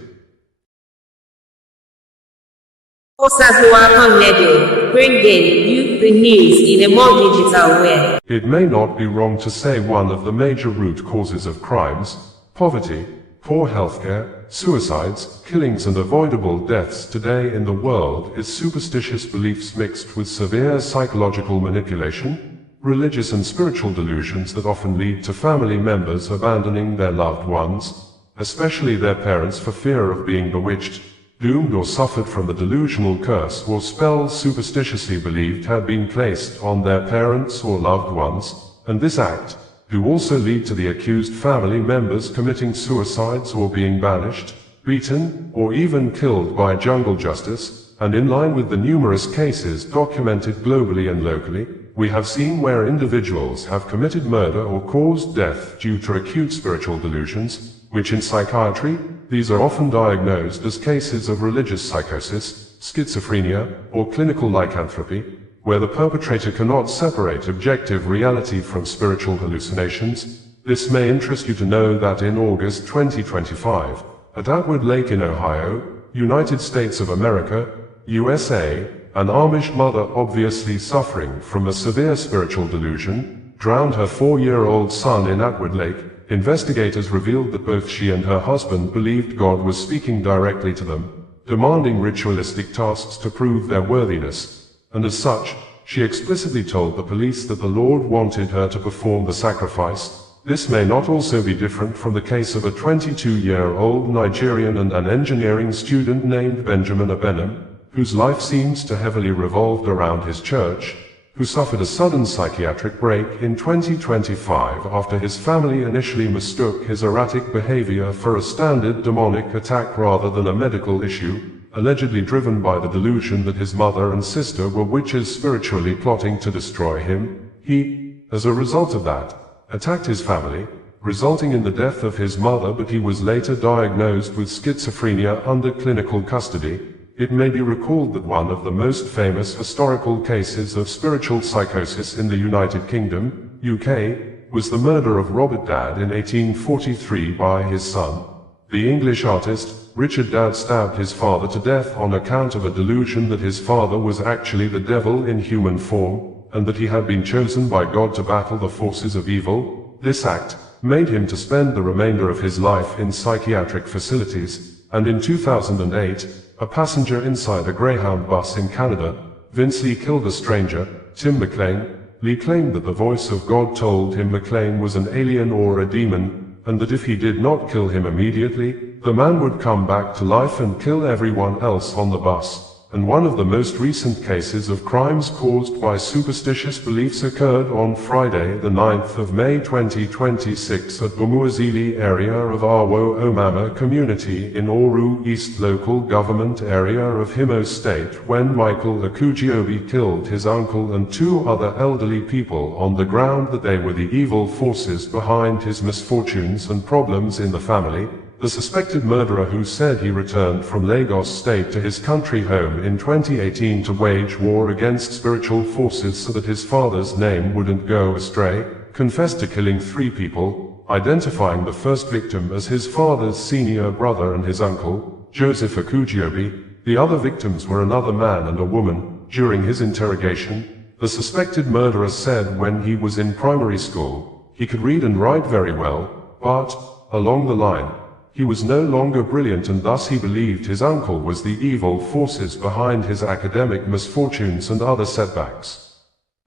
Bringing you the news in a more digital way. It may not be wrong to say one of the major root causes of crimes, poverty, poor healthcare, suicides, killings and avoidable deaths today in the world is superstitious beliefs mixed with severe psychological manipulation, religious and spiritual delusions that often lead to family members abandoning their loved ones, especially their parents, for fear of being bewitched, doomed or suffered from the delusional curse or spell superstitiously believed had been placed on their parents or loved ones, and this act do also lead to the accused family members committing suicides or being banished, beaten, or even killed by jungle justice, and in line with the numerous cases documented globally and locally, we have seen where individuals have committed murder or caused death due to acute spiritual delusions, which in psychiatry, these are often diagnosed as cases of religious psychosis, schizophrenia, or clinical lycanthropy, where the perpetrator cannot separate objective reality from spiritual hallucinations. This may interest you to know that in August 2025, at Atwood Lake in Ohio, United States of America, USA, an Amish mother obviously suffering from a severe spiritual delusion, drowned her 4-year-old son in Atwood Lake. Investigators revealed that both she and her husband believed God was speaking directly to them, demanding ritualistic tasks to prove their worthiness, and as such, she explicitly told the police that the Lord wanted her to perform the sacrifice. This may not also be different from the case of a 22-year-old Nigerian and an engineering student named Benjamin Abenem, whose life seems to heavily revolved around his church, who suffered a sudden psychiatric break in 2025 after his family initially mistook his erratic behavior for a standard demonic attack rather than a medical issue, allegedly driven by the delusion that his mother and sister were witches spiritually plotting to destroy him. He, as a result of that, attacked his family, resulting in the death of his mother, but he was later diagnosed with schizophrenia under clinical custody. It may be recalled that one of the most famous historical cases of spiritual psychosis in the United Kingdom, UK, was the murder of Robert Dadd in 1843 by his son. The English artist, Richard Dadd, stabbed his father to death on account of a delusion that his father was actually the devil in human form, and that he had been chosen by God to battle the forces of evil. This act made him to spend the remainder of his life in psychiatric facilities, and in 2008, a passenger inside a Greyhound bus in Canada, Vince Lee, killed a stranger, Tim McLean. Lee claimed that the voice of God told him McLean was an alien or a demon, and that if he did not kill him immediately, the man would come back to life and kill everyone else on the bus, and one of the most recent cases of crimes caused by superstitious beliefs occurred on Friday, the 9th of May 2026 at Umuazili area of Awo Omama community in Oru East local government area of Imo State when Michael Akujiobi killed his uncle and two other elderly people on the ground that they were the evil forces behind his misfortunes and problems in the family. The suspected murderer, who said he returned from Lagos State to his country home in 2018 to wage war against spiritual forces so that his father's name wouldn't go astray, confessed to killing 3 people, identifying the first victim as his father's senior brother and his uncle, Joseph Akujiobi. The other victims were another man and a woman. During his interrogation, the suspected murderer said when he was in primary school, he could read and write very well, but, along the line, he was no longer brilliant, and thus he believed his uncle was the evil forces behind his academic misfortunes and other setbacks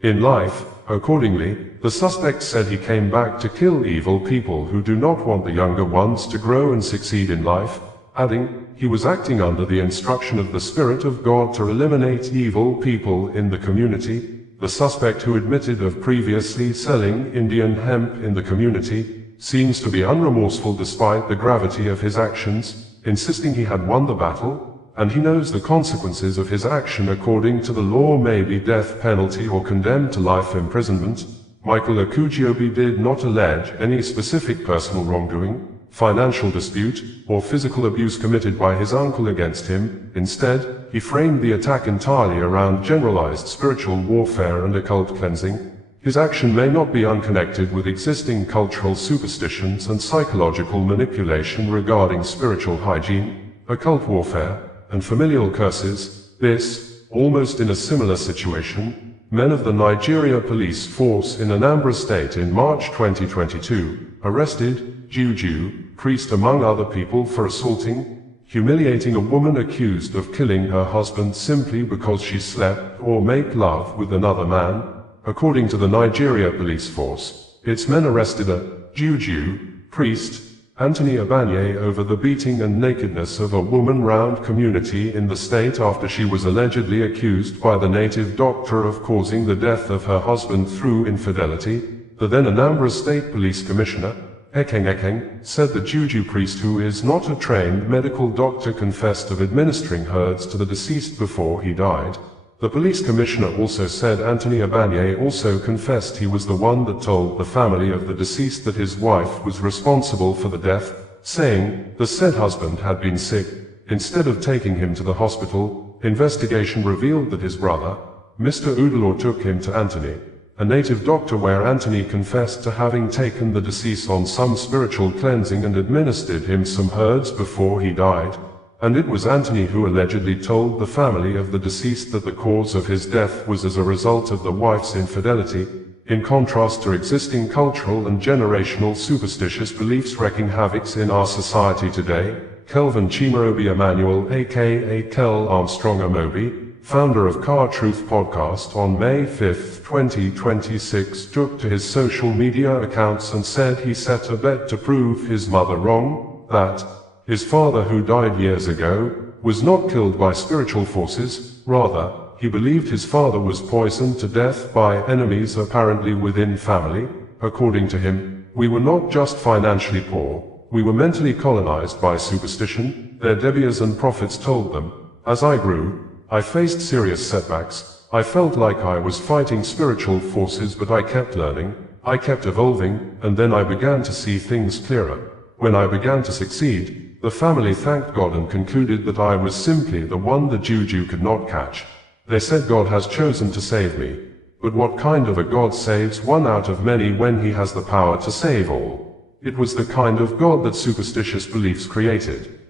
in life. Accordingly, the suspect said he came back to kill evil people who do not want the younger ones to grow and succeed in life, adding, he was acting under the instruction of the Spirit of God to eliminate evil people in the community. The suspect, who admitted of previously selling Indian hemp in the community, seems to be unremorseful despite the gravity of his actions, insisting he had won the battle, and he knows the consequences of his action according to the law may be death penalty or condemned to life imprisonment. Michael Akujiobi did not allege any specific personal wrongdoing, financial dispute, or physical abuse committed by his uncle against him. Instead, he framed the attack entirely around generalized spiritual warfare and occult cleansing. His action may not be unconnected with existing cultural superstitions and psychological manipulation regarding spiritual hygiene, occult warfare, and familial curses. This, almost in a similar situation, men of the Nigeria police force in Anambra State in March 2022, arrested Juju, priest among other people, for assaulting, humiliating a woman accused of killing her husband simply because she slept or made love with another man. According to the Nigeria police force, its men arrested a Juju priest, Anthony Abanye, over the beating and nakedness of a woman-round community in the state after she was allegedly accused by the native doctor of causing the death of her husband through infidelity. The then Anambra State Police Commissioner, Ekeng, said the Juju priest, who is not a trained medical doctor, confessed of administering herbs to the deceased before he died. The police commissioner also said Anthony Abanye also confessed he was the one that told the family of the deceased that his wife was responsible for the death, saying the said husband had been sick. Instead of taking him to the hospital, investigation revealed that his brother, Mr. Udalor, took him to Anthony, a native doctor, where Anthony confessed to having taken the deceased on some spiritual cleansing and administered him some herbs before he died. And it was Anthony who allegedly told the family of the deceased that the cause of his death was as a result of the wife's infidelity. In contrast to existing cultural and generational superstitious beliefs wreaking havoc in our society today, Kelvin Chimarobi Emmanuel, aka Kel Armstrong Amobi, founder of Car Truth Podcast, on May 5, 2026, took to his social media accounts and said he set a bet to prove his mother wrong, that his father, who died years ago, was not killed by spiritual forces. Rather, he believed his father was poisoned to death by enemies apparently within family. According to him, we were not just financially poor, we were mentally colonized by superstition, their debias and prophets told them. As I grew, I faced serious setbacks. I felt like I was fighting spiritual forces, but I kept learning, I kept evolving, and then I began to see things clearer. When I began to succeed, the family thanked God and concluded that I was simply the one the Juju could not catch. They said God has chosen to save me. But what kind of a God saves one out of many when he has the power to save all? It was the kind of God that superstitious beliefs created.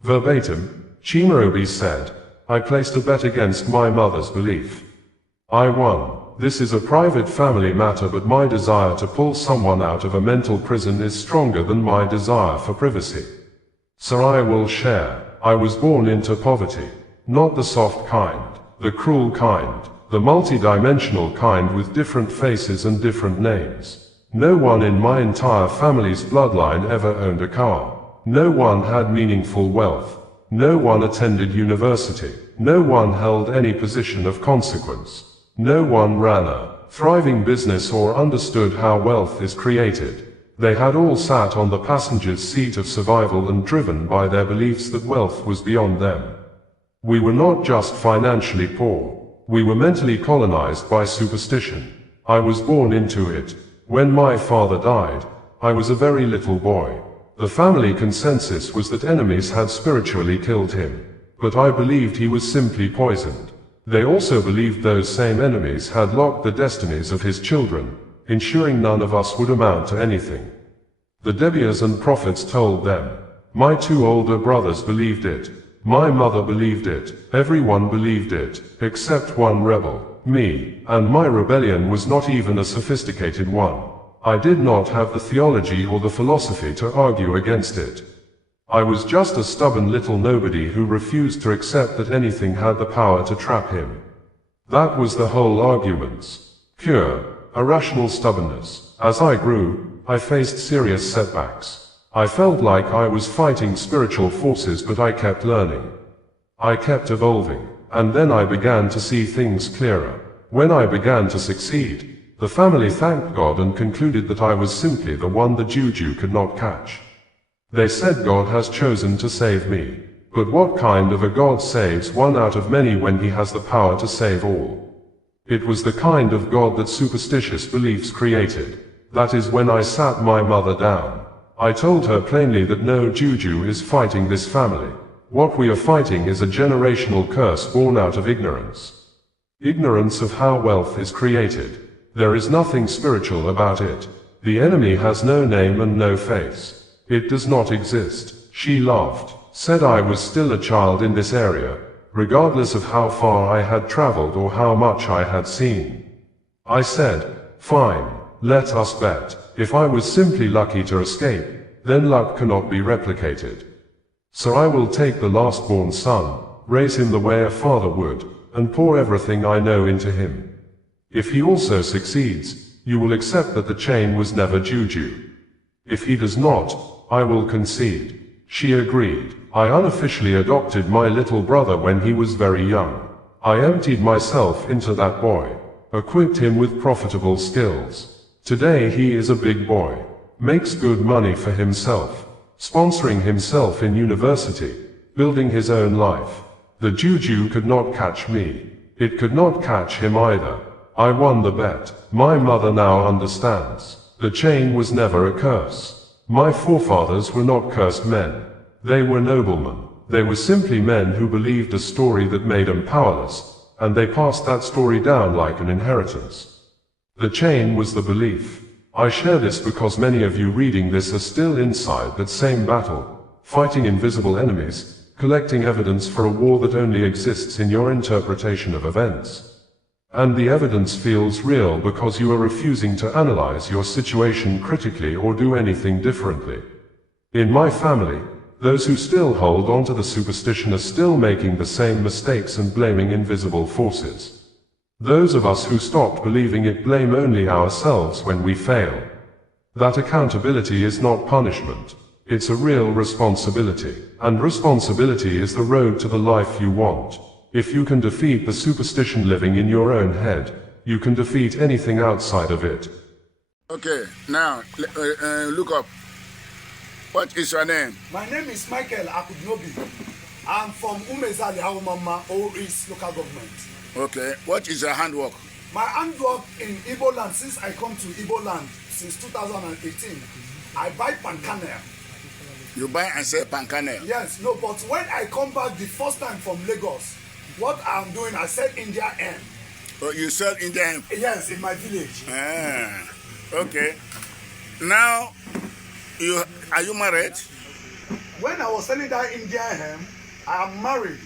Verbatim, Chimarobi said, I placed a bet against my mother's belief. I won. This is a private family matter, but my desire to pull someone out of a mental prison is stronger than my desire for privacy. So I will share. I was born into poverty. Not the soft kind, the cruel kind, the multi-dimensional kind with different faces and different names. No one in my entire family's bloodline ever owned a car. No one had meaningful wealth. No one attended university. No one held any position of consequence. No one ran a thriving business or understood how wealth is created. They had all sat on the passenger's seat of survival and driven by their beliefs that wealth was beyond them. We were not just financially poor. We were mentally colonized by superstition. I was born into it. When my father died, I was a very little boy. The family consensus was that enemies had spiritually killed him, but I believed he was simply poisoned. They also believed those same enemies had locked the destinies of his children, ensuring none of us would amount to anything. The Debias and prophets told them. My two older brothers believed it. My mother believed it. Everyone believed it, except one rebel, me, and my rebellion was not even a sophisticated one. I did not have the theology or the philosophy to argue against it. I was just a stubborn little nobody who refused to accept that anything had the power to trap him. That was the whole arguments. Pure, irrational stubbornness. As I grew, I faced serious setbacks. I felt like I was fighting spiritual forces, but I kept learning. I kept evolving, and then I began to see things clearer. When I began to succeed, the family thanked God and concluded that I was simply the one the Juju could not catch. They said God has chosen to save me. But what kind of a God saves one out of many when he has the power to save all? It was the kind of God that superstitious beliefs created. That is when I sat my mother down. I told her plainly that no Juju is fighting this family. What we are fighting is a generational curse born out of ignorance. Ignorance of how wealth is created. There is nothing spiritual about it. The enemy has no name and no face. It does not exist. She laughed, said I was still a child in this area, regardless of how far I had traveled or how much I had seen. I said, fine, let us bet. If I was simply lucky to escape, then luck cannot be replicated. So I will take the last-born son, raise him the way a father would, and pour everything I know into him. If he also succeeds, you will accept that the chain was never Juju. If he does not, I will concede. She agreed. I unofficially adopted my little brother when he was very young. I emptied myself into that boy, equipped him with profitable skills. Today he is a big boy, makes good money for himself, sponsoring himself in university, building his own life. The Juju could not catch me. It could not catch him either. I won the bet. My mother now understands. The chain was never a curse. My forefathers were not cursed men. They were noblemen. They were simply men who believed a story that made them powerless, and they passed that story down like an inheritance. The chain was the belief. I share this because many of you reading this are still inside that same battle, fighting invisible enemies, collecting evidence for a war that only exists in your interpretation of events. And the evidence feels real because you are refusing to analyze your situation critically or do anything differently. In my family, those who still hold on to the superstition are still making the same mistakes and blaming invisible forces. Those of us who stopped believing it blame only ourselves when we fail. That accountability is not punishment. It's a real responsibility. And responsibility is the road to the life you want. If you can defeat the superstition living in your own head, you can defeat anything outside of it. Okay, now, look up. What is your name? My name is Michael Akudnobi. I'm from Umezali Haumama, Oris local government. Okay, what is your handwork? My handwork in Igbo land, since I come to Igbo land since 2018, I buy palm kernel. You buy and sell palm kernel? Yes, no, but when I come back the first time from Lagos, what I'm doing, I sell India hemp. Oh, you sell India hemp? Yes, in my village. Ah, okay. Now, are you married? When I was selling that India hemp, I am married.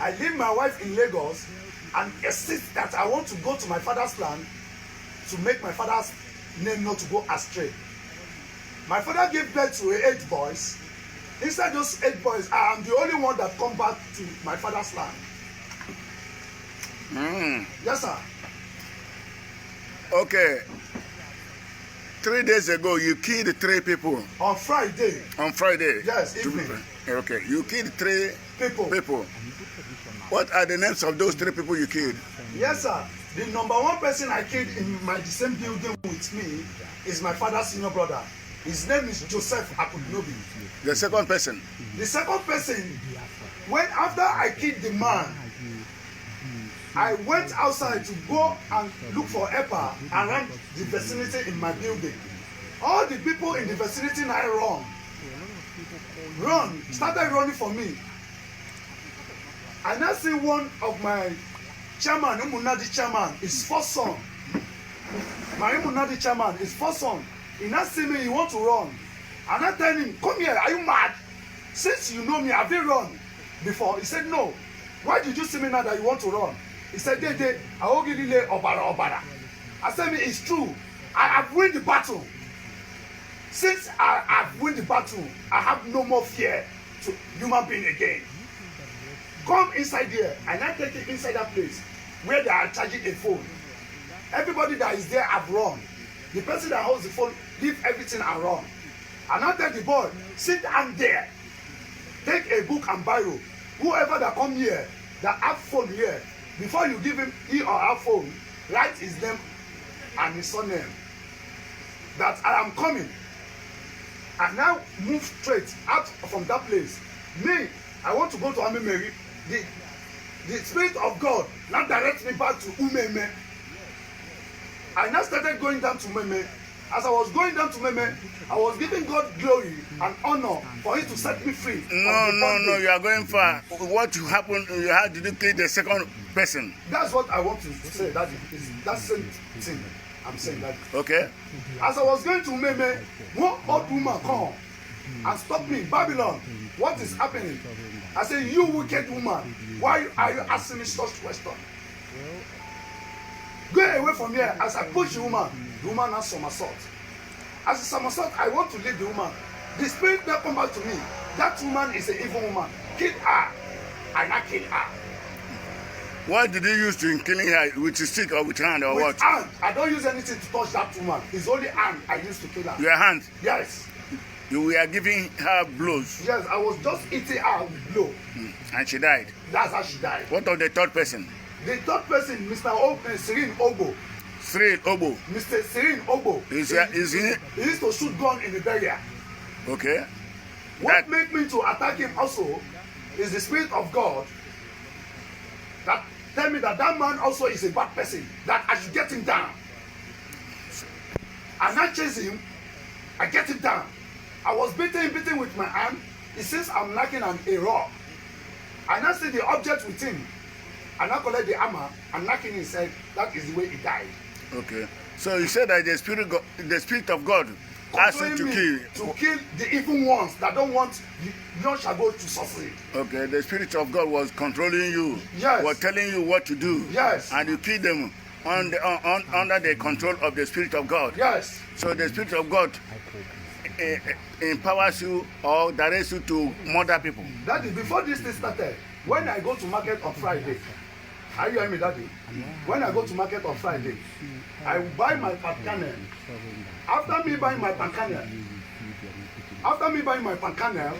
I leave my wife in Lagos and insist that I want to go to my father's land to make my father's name not to go astray. My father gave birth to 8 boys. Inside those 8 boys, I am the only one that come back to my father's land. Yes, sir. Okay. 3 days ago, you killed 3 people. On Friday. On Friday? Yes, evening. Okay. You killed 3 people. People. What are the names of those 3 people you killed? Yes, sir. The number 1 person I killed in the same building with me is my father's senior brother. His name is Joseph Akudnobi. The second person? The second person, when after I killed the man, I went outside to go and look for EPA around the vicinity in my building. All the people in the vicinity now started running for me. I now see one of my chairman, Umunadi chairman, his first son. My Umunadi chairman, his first son. He now see me, he want to run. And I tell him, come here, are you mad? Since you know me, have you run before? He said, no. Why did you see me now that you want to run? He said, Dede, I will give you obara. I said, it's true. I have won the battle. Since I have won the battle, I have no more fear to human being again. Come inside here, and I take it inside that place where they are charging a phone. Everybody that is there have run. The person that holds the phone, leave everything and run. And I tell the boy, sit down there. Take a book and biro. Whoever that come here, that have phone here, before you give him he or her phone, write his name and his surname. That I am coming. And now move straight out from that place. Me, I want to go to Amemeri. The Spirit of God now directs me back to Umeme. I now started going down to Umeme. As I was going down to Umeme, I was giving God glory and honor for Him to set me free. No, you are going far. What happened, you had to kill the second person. That's what I want to say. That is that same thing I'm saying. That. Okay. As I was going to Umeme, one old woman come and stop me. Babylon, what is happening? I say, you wicked woman, why are you asking me such question? Go away from here. As I push the woman has somersault. As a somersault, I want to leave the woman. The spirit that come back to me. That woman is an evil woman. Kill her. I not kill her. What did you use to killing her? With a stick or with hand or with what? Hand. I don't use anything to touch that woman. It's only hand I used to kill her. Your hand? Yes. You were giving her blows? Yes, I was just eating her with blow. And she died? That's how she died. What of the third person? The third person, Mr. Sirin Obo. Sirin Obo? Mr. Sirin Obo. Is he? He used to shoot gun in the barrier. Okay. What made me to attack him also is the Spirit of God that tell me that that man also is a bad person, that I should get him down. And I chase him, I get him down. I was beating with my hand. He says I'm knocking on a rock. I now see the object with him. I now collect the hammer and knocking his head. That is the way he died. Okay. So you said that the Spirit of God asked you to kill the evil ones that don't want none shall go to succeed. Okay. The Spirit of God was controlling you. Yes. Was telling you what to do. Yes. And you killed them under the control of the Spirit of God. Yes. So the Spirit of God empowers you or directs you to murder people. Daddy, before this thing started, when I go to market on Friday, are you hearing me, Daddy? When I go to market on Friday, I buy my palm kernel. After me buying my palm kernel,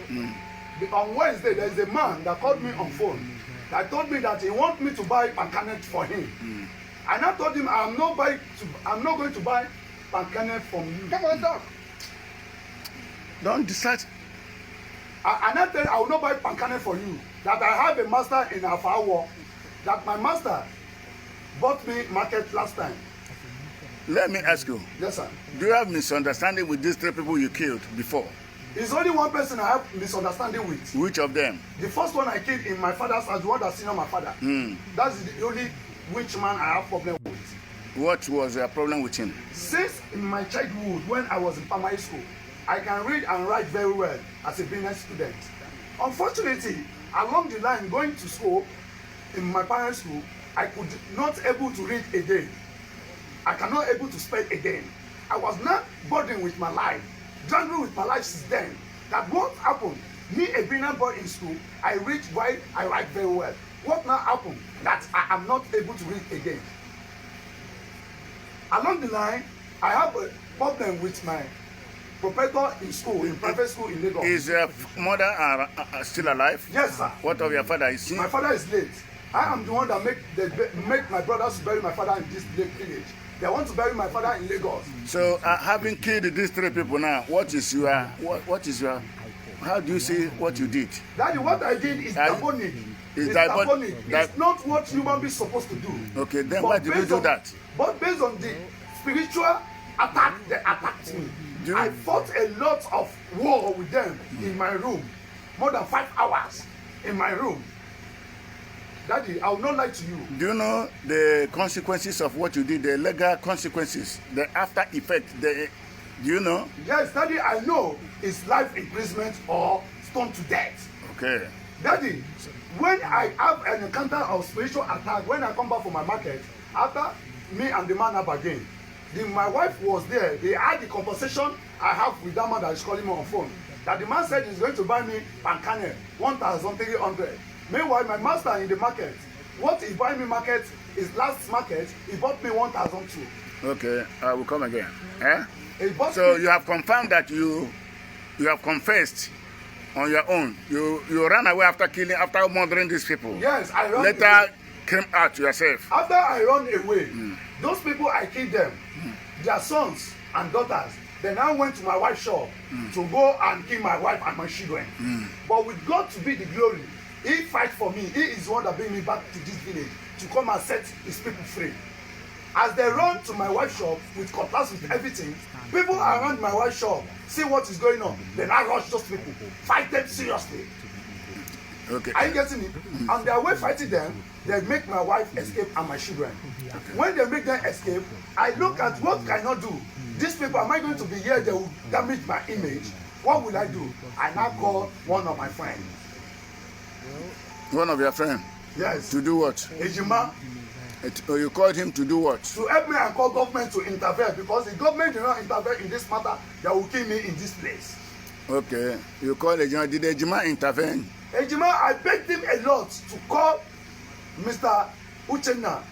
on Wednesday there is a man that called me on phone that told me that he wants me to buy palm kernel for him. And I told him I'm not going to buy palm kernel from you. Come on, dog. Don't decide. And I tell you, I will not buy palm kernel for you. That I have a master in Afawa. That my master bought me market last time. Let me ask you. Yes, sir. Do you have misunderstanding with these 3 people you killed before? It's only one person I have misunderstanding with. Which of them? The first one I killed in my father's house, the one that senior my father. That's the only witch man I have problem with. What was your problem with him? Since in my childhood, when I was in primary school, I can read and write very well as a business student. Unfortunately, along the line going to school, in my parents' school, I could not able to read again. I cannot able to spell again. I was not burdened with my life, struggling with my life since then. That what happened? Me, a brilliant boy in school, I read while I write very well. What now happened? That I am not able to read again. Along the line, I have a problem with my professor in school, in private school in Lagos. Is your mother still alive? Yes, sir. What of your father? Is he? My father is late. I am the one that make my brothers bury my father in this village. They want to bury my father in Lagos. So, having killed these three people now, what is your, how do you see what you did? Daddy, what I did is diabolic. It's diabolic. It's not what human beings supposed to do. Okay, then why did you do that? But based on the spiritual attack, they attacked me. I fought a lot of war with them in my room. More than 5 hours in my room. Daddy, I will not lie to you. Do you know the consequences of what you did, the legal consequences, the after effect? Do you know? Yes, Daddy, I know it's life imprisonment or stoned to death. Okay. Daddy, when I have an encounter of spiritual attack, when I come back from my market, after me and the man up again, my wife was there. They had the conversation I have with that man that is calling me on phone. That the man said he's going to buy me pancane, 1,300. Meanwhile, my master in the market, what he buying me market, his last market, he bought me 1,002. Okay, I will come again. Eh? So you have confirmed that you have confessed on your own. You ran away after murdering these people. Yes, I ran Later away. Came out to yourself. After I run away, those people I killed them, their sons and daughters, they now went to my wife's shop to go and kill my wife and my children. But with God to be the glory, he fight for me. He is the one that bring me back to this village to come and set his people free. As they run to my wife's shop with cutlass, with everything, people around my wife's shop see what is going on. They now rush those people, fight them seriously. Okay. Are you getting it? And their way fighting them, they make my wife escape and my children. When they make them escape, I look at what can I do. These people, am I going to be here? They will damage my image. What will I do? I now call one of my friends. One of your friends? Yes. To do what? Ejima. You called him to do what? To help me and call government to intervene, because the government did not intervene in this matter, they will kill me in this place. Okay. You called Ejima. Did Ejima intervene? Ejima, I begged him a lot to call Mr. Uchenna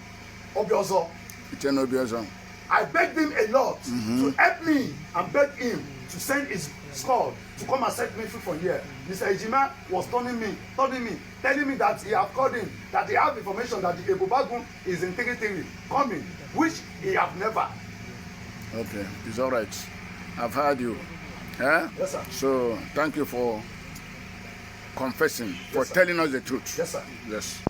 Obiozo. Uchenna Obiozo. I begged him a lot to help me and beg him to send his squad to come and set me free from here. Mr. Ejima was telling me that he have called him, that he have information that the Ebobagun is in Tigitiri coming, which he have never. Okay, it's all right. I've heard you. Eh? Yes, sir. So thank you for confessing, for telling us the truth. Yes, sir. Yes.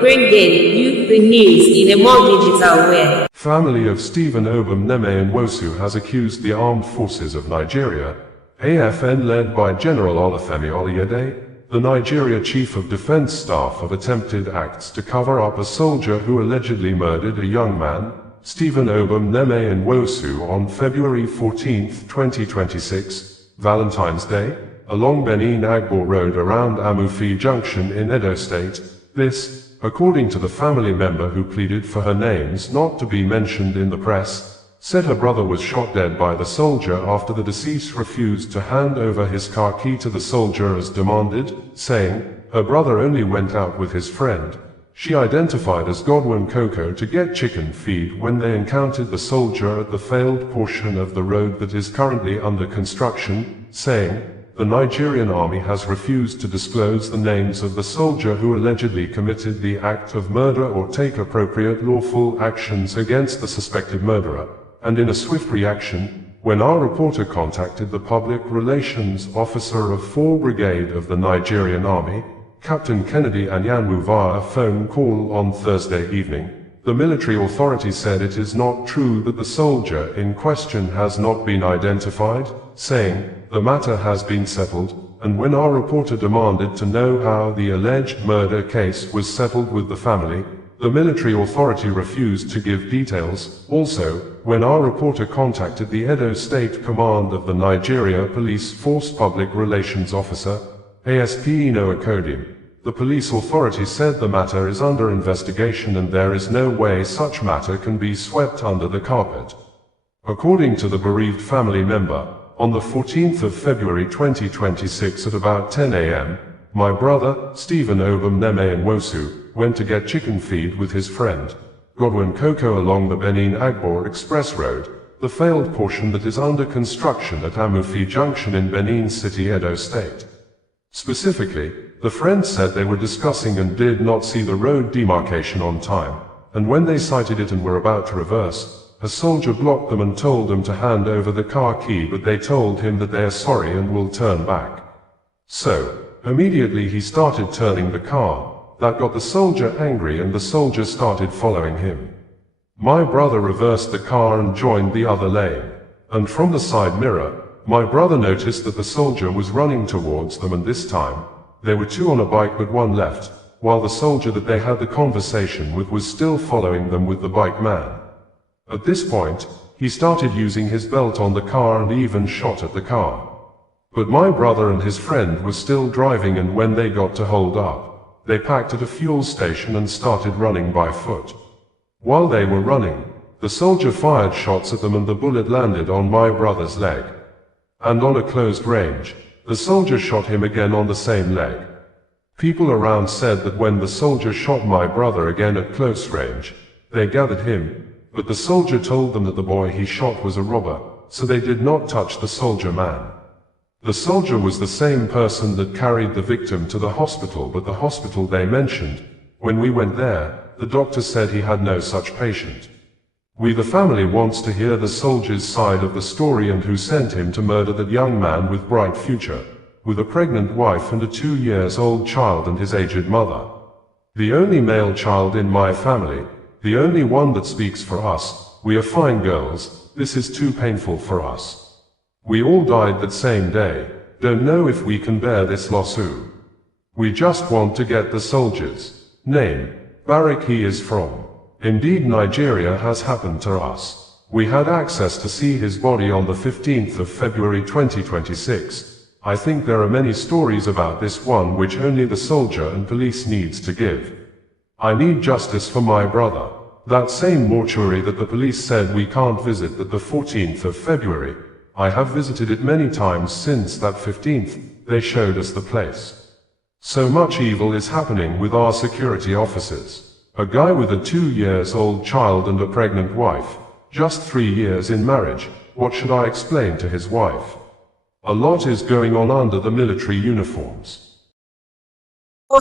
Bringing you the news in a more digital way. Family of Stephen Obum Neme Nwosu has accused the armed forces of Nigeria, AFN led by General Olufemi Oluyede, the Nigeria Chief of Defense Staff, of attempted acts to cover up a soldier who allegedly murdered a young man, Stephen Obum Neme Nwosu, on February 14, 2026, Valentine's Day, along Benin Agbo Road around Amufi Junction in Edo State. This, according to the family member who pleaded for her names not to be mentioned in the press, said her brother was shot dead by the soldier after the deceased refused to hand over his car key to the soldier as demanded, saying her brother only went out with his friend, she identified as Godwin Coco, to get chicken feed when they encountered the soldier at the failed portion of the road that is currently under construction, saying, the Nigerian army has refused to disclose the names of the soldier who allegedly committed the act of murder or take appropriate lawful actions against the suspected murderer. And in a swift reaction, when our reporter contacted the public relations officer of 4 Brigade of the Nigerian Army, Captain Kennedy Anyanwu, via a phone call on Thursday evening, the military authority said it is not true that the soldier in question has not been identified, saying, the matter has been settled, and when our reporter demanded to know how the alleged murder case was settled with the family, the military authority refused to give details. Also, when our reporter contacted the Edo State Command of the Nigeria Police Force Public Relations Officer, ASP Ino Akodim, the police authority said the matter is under investigation and there is no way such matter can be swept under the carpet. According to the bereaved family member, on the 14th of February 2026 at about 10 a.m., my brother, Stephen Obum Neme Nwosu, went to get chicken feed with his friend, Godwin Coco, along the Benin Agbo Express Road, the failed portion that is under construction at Amufi Junction in Benin City, Edo State. Specifically, the friends said they were discussing and did not see the road demarcation on time, and when they sighted it and were about to reverse, a soldier blocked them and told them to hand over the car key, but they told him that they are sorry and will turn back. So, immediately he started turning the car. That got the soldier angry and the soldier started following him. My brother reversed the car and joined the other lane. And from the side mirror, my brother noticed that the soldier was running towards them, and this time, there were two on a bike but one left, while the soldier that they had the conversation with was still following them with the bike man. At this point, he started using his belt on the car and even shot at the car. But my brother and his friend were still driving, and when they got to hold up, they packed at a fuel station and started running by foot. While they were running, the soldier fired shots at them and the bullet landed on my brother's leg. And on a closed range, the soldier shot him again on the same leg. People around said that when the soldier shot my brother again at close range, they gathered him, but the soldier told them that the boy he shot was a robber, so they did not touch the soldier man. The soldier was the same person that carried the victim to the hospital, but the hospital they mentioned, when we went there, the doctor said he had no such patient. We, the family, wants to hear the soldier's side of the story and who sent him to murder that young man with bright future, with a pregnant wife and a 2-year-old child and his aged mother. The only male child in my family, the only one that speaks for us. We are fine girls, this is too painful for us. We all died that same day, don't know if we can bear this lawsuit. We just want to get the soldier's name, barrack he is from. Indeed, Nigeria has happened to us. We had access to see his body on the 15th of February 2026. I think there are many stories about this one which only the soldier and police needs to give. I need justice for my brother. That same mortuary that the police said we can't visit that the 14th of February. I have visited it many times since that 15th, they showed us the place. So much evil is happening with our security officers. A guy with a 2-year-old child and a pregnant wife, just 3 years in marriage, what should I explain to his wife? A lot is going on under the military uniforms. Bring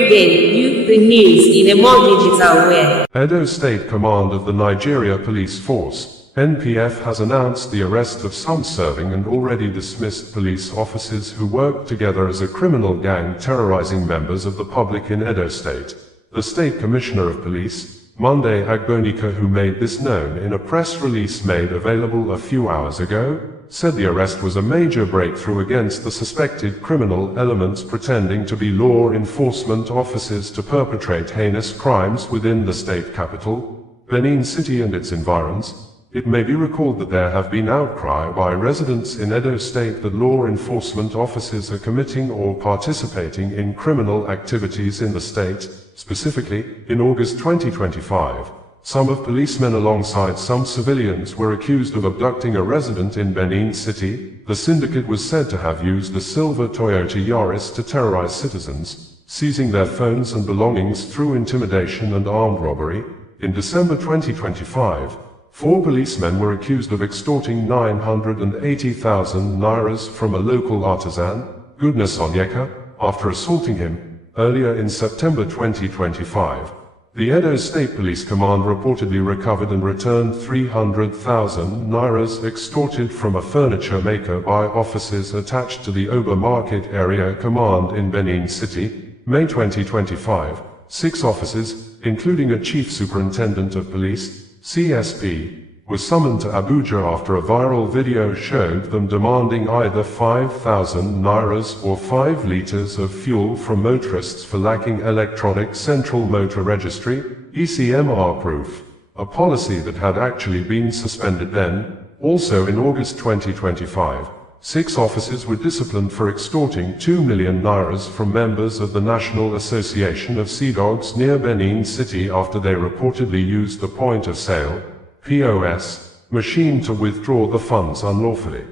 in you the news in a more digital way. Edo State Command of the Nigeria Police Force, NPF, has announced the arrest of some serving and already dismissed police officers who worked together as a criminal gang terrorizing members of the public in Edo State. The State Commissioner of Police, Monday Agbonika, who made this known in a press release made available a few hours ago, said the arrest was a major breakthrough against the suspected criminal elements pretending to be law enforcement officers to perpetrate heinous crimes within the state capital, Benin City, and its environs. It may be recalled that there have been outcry by residents in Edo State that law enforcement officers are committing or participating in criminal activities in the state. Specifically, in August 2025, some of policemen alongside some civilians were accused of abducting a resident in Benin City. The syndicate was said to have used the silver Toyota Yaris to terrorize citizens, seizing their phones and belongings through intimidation and armed robbery. In December 2025, 4 policemen were accused of extorting 980,000 nairas from a local artisan, Goodness Onyeka, after assaulting him. Earlier in September 2025, the Edo State Police Command reportedly recovered and returned 300,000 nairas extorted from a furniture maker by officers attached to the Oba Market Area Command in Benin City. May 2025, 6 officers, including a chief superintendent of police, CSP, was summoned to Abuja after a viral video showed them demanding either 5,000 nairas or 5 liters of fuel from motorists for lacking electronic central motor registry, ECMR proof, a policy that had actually been suspended then. Also in August 2025, 6 officers were disciplined for extorting 2 million nairas from members of the National Association of Sea Dogs near Benin City after they reportedly used a point-of-sale (POS) machine to withdraw the funds unlawfully.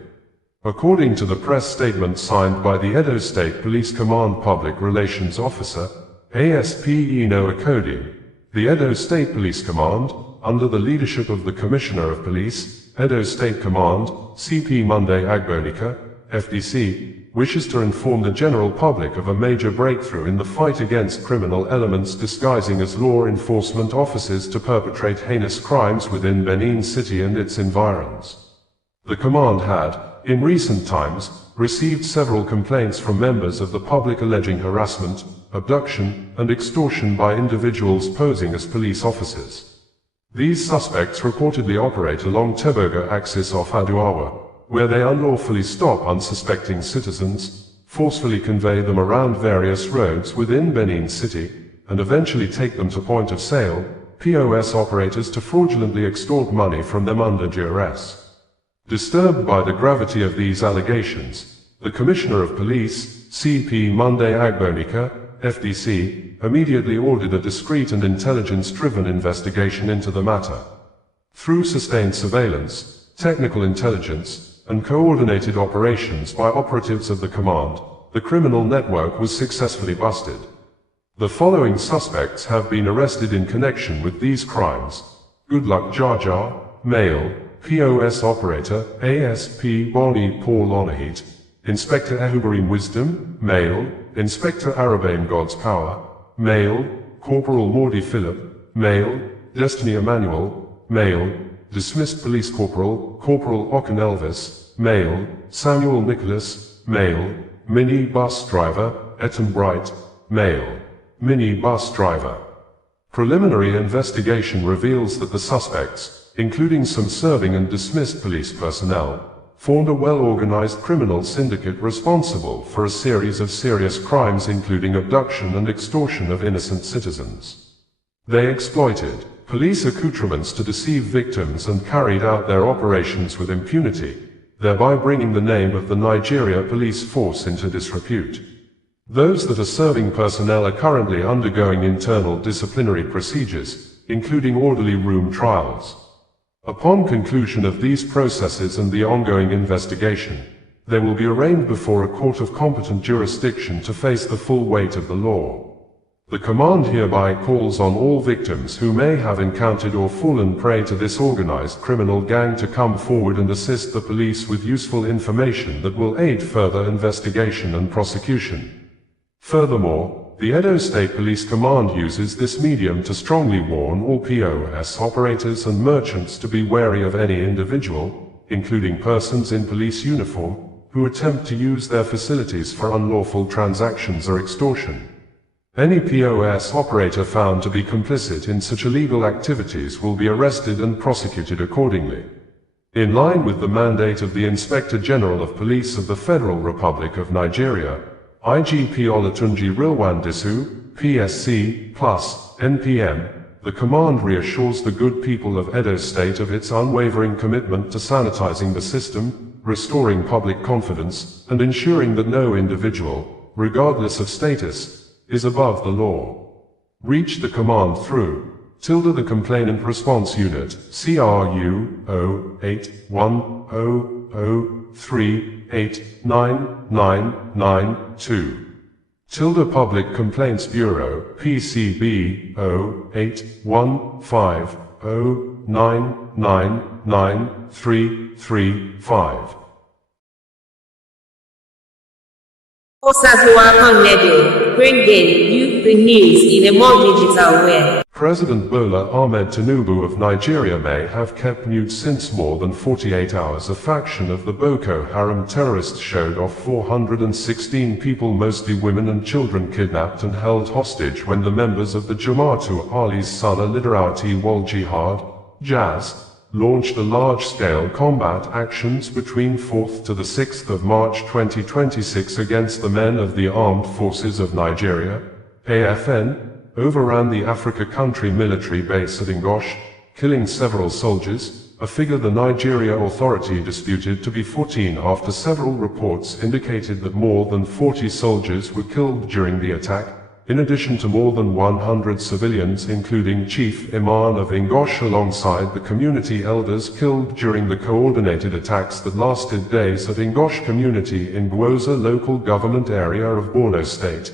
According to the press statement signed by the Edo State Police Command Public Relations Officer, ASP Eno Akodi, the Edo State Police Command under the leadership of the Commissioner of Police, Edo State Command, CP Monday Agbonika, FDC, wishes to inform the general public of a major breakthrough in the fight against criminal elements disguising as law enforcement officers to perpetrate heinous crimes within Benin City and its environs. The command had, in recent times, received several complaints from members of the public alleging harassment, abduction, and extortion by individuals posing as police officers. These suspects reportedly operate along Teboga axis off Aduawa, where they unlawfully stop unsuspecting citizens, forcefully convey them around various roads within Benin City, and eventually take them to point of sale, POS operators to fraudulently extort money from them under duress. Disturbed by the gravity of these allegations, the Commissioner of Police, CP Monday Agbonika, FDC, immediately ordered a discreet and intelligence-driven investigation into the matter. Through sustained surveillance, technical intelligence, and coordinated operations by operatives of the command, the criminal network was successfully busted. The following suspects have been arrested in connection with these crimes: Goodluck Jaja, male, POS operator, ASP Bonnie Paul Onahit, Inspector Ehubarim Wisdom, male, Inspector Arabaim God's Power, male, Corporal Mordy Philip, male, Destiny Emmanuel, male, Dismissed Police Corporal, Corporal Ocken Elvis, male, Samuel Nicholas, male, Mini Bus Driver, Etam Bright, male, Mini Bus Driver. Preliminary investigation reveals that the suspects, including some serving and dismissed police personnel, formed a well-organized criminal syndicate responsible for a series of serious crimes including abduction and extortion of innocent citizens. They exploited police accoutrements to deceive victims and carried out their operations with impunity, thereby bringing the name of the Nigeria police force into disrepute. Those that are serving personnel are currently undergoing internal disciplinary procedures, including orderly room trials. Upon conclusion of these processes and the ongoing investigation, they will be arraigned before a court of competent jurisdiction to face the full weight of the law. The command hereby calls on all victims who may have encountered or fallen prey to this organized criminal gang to come forward and assist the police with useful information that will aid further investigation and prosecution. Furthermore, the Edo State Police Command uses this medium to strongly warn all POS operators and merchants to be wary of any individual, including persons in police uniform, who attempt to use their facilities for unlawful transactions or extortion. Any POS operator found to be complicit in such illegal activities will be arrested and prosecuted accordingly. In line with the mandate of the Inspector General of Police of the Federal Republic of Nigeria, IGP Olatunji Rilwandisu, PSC, plus, NPM, the command reassures the good people of Edo State of its unwavering commitment to sanitizing the system, restoring public confidence, and ensuring that no individual, regardless of status, is above the law. Reach the command through the Complainant Response Unit, CRU 081003899992. Public Complaints Bureau, PCB 081509999335. Bringing you the news in a more digital way. President Bola Ahmed Tinubu of Nigeria may have kept mute since more than 48 hours. A faction of the Boko Haram terrorists showed off 416 people, mostly women and children, kidnapped and held hostage when the members of the Jama'atu Ali's Solidarity wal Jihad, JAZ, launched a large-scale combat actions between 4th to the 6th of March 2026 against the men of the Armed Forces of Nigeria, AFN, overran the Africa country military base at Ngosh, killing several soldiers, a figure the Nigeria Authority disputed to be 14 after several reports indicated that more than 40 soldiers were killed during the attack, in addition to more than 100 civilians, including Chief Imam of Ngosh alongside the community elders, killed during the coordinated attacks that lasted days at Ngosh community in Gwoza local government area of Borno State.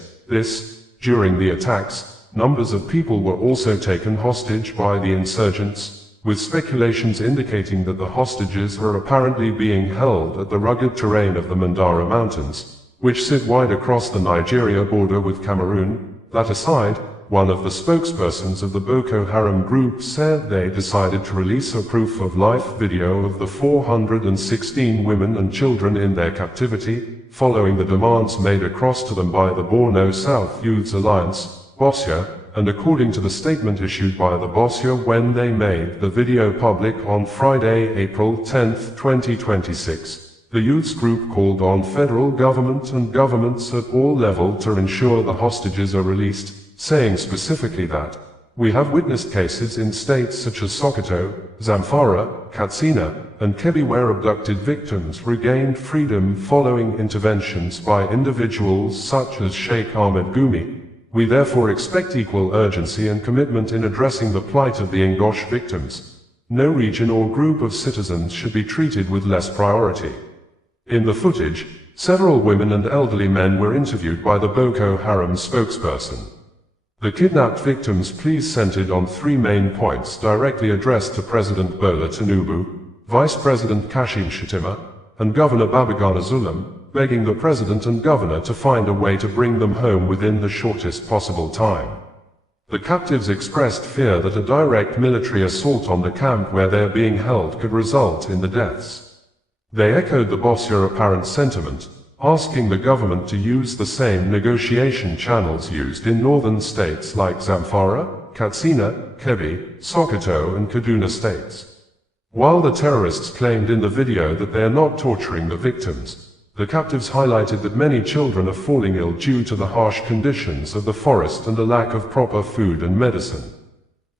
During the attacks, numbers of people were also taken hostage by the insurgents, with speculations indicating that the hostages are apparently being held at the rugged terrain of the Mandara Mountains, which sit wide across the Nigeria border with Cameroon. That aside, one of the spokespersons of the Boko Haram group said they decided to release a proof of life video of the 416 women and children in their captivity, following the demands made across to them by the Borno South Youths Alliance, BOSYA, and according to the statement issued by the BOSYA when they made the video public on Friday, April 10, 2026. The youths group called on federal government and governments at all levels to ensure the hostages are released, saying specifically that, "We have witnessed cases in states such as Sokoto, Zamfara, Katsina, and Kebbi where abducted victims regained freedom following interventions by individuals such as Sheikh Ahmed Gumi. We therefore expect equal urgency and commitment in addressing the plight of the Ngosh victims. No region or group of citizens should be treated with less priority." In the footage, several women and elderly men were interviewed by the Boko Haram spokesperson. The kidnapped victims' pleas centered on three main points directly addressed to President Bola Tinubu, Vice President Kashim Shettima, and Governor Babagana Zulum, begging the President and Governor to find a way to bring them home within the shortest possible time. The captives expressed fear that a direct military assault on the camp where they are being held could result in the deaths. They echoed the BOSYA apparent sentiment, asking the government to use the same negotiation channels used in northern states like Zamfara, Katsina, Kebbi, Sokoto and Kaduna states. While the terrorists claimed in the video that they are not torturing the victims, the captives highlighted that many children are falling ill due to the harsh conditions of the forest and the lack of proper food and medicine.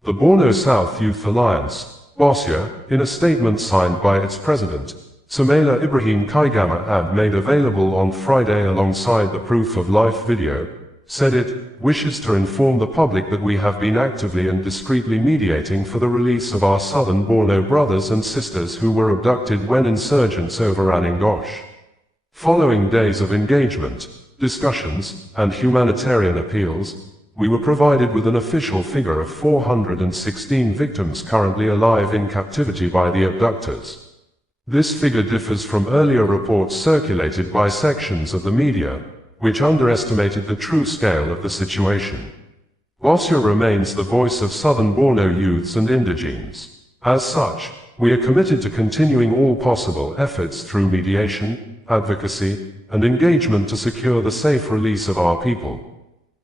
The Borno South Youth Alliance, BOSYA, in a statement signed by its president, Sumaila Ibrahim Kaigama made available on Friday alongside the proof of life video, said it wishes to inform the public that we have been actively and discreetly mediating for the release of our southern Borno brothers and sisters who were abducted when insurgents overran Ngosh. Following days of engagement, discussions, and humanitarian appeals, we were provided with an official figure of 416 victims currently alive in captivity by the abductors. This figure differs from earlier reports circulated by sections of the media, which underestimated the true scale of the situation. BOSYA remains the voice of southern Borno youths and indigenes. As such, we are committed to continuing all possible efforts through mediation, advocacy, and engagement to secure the safe release of our people.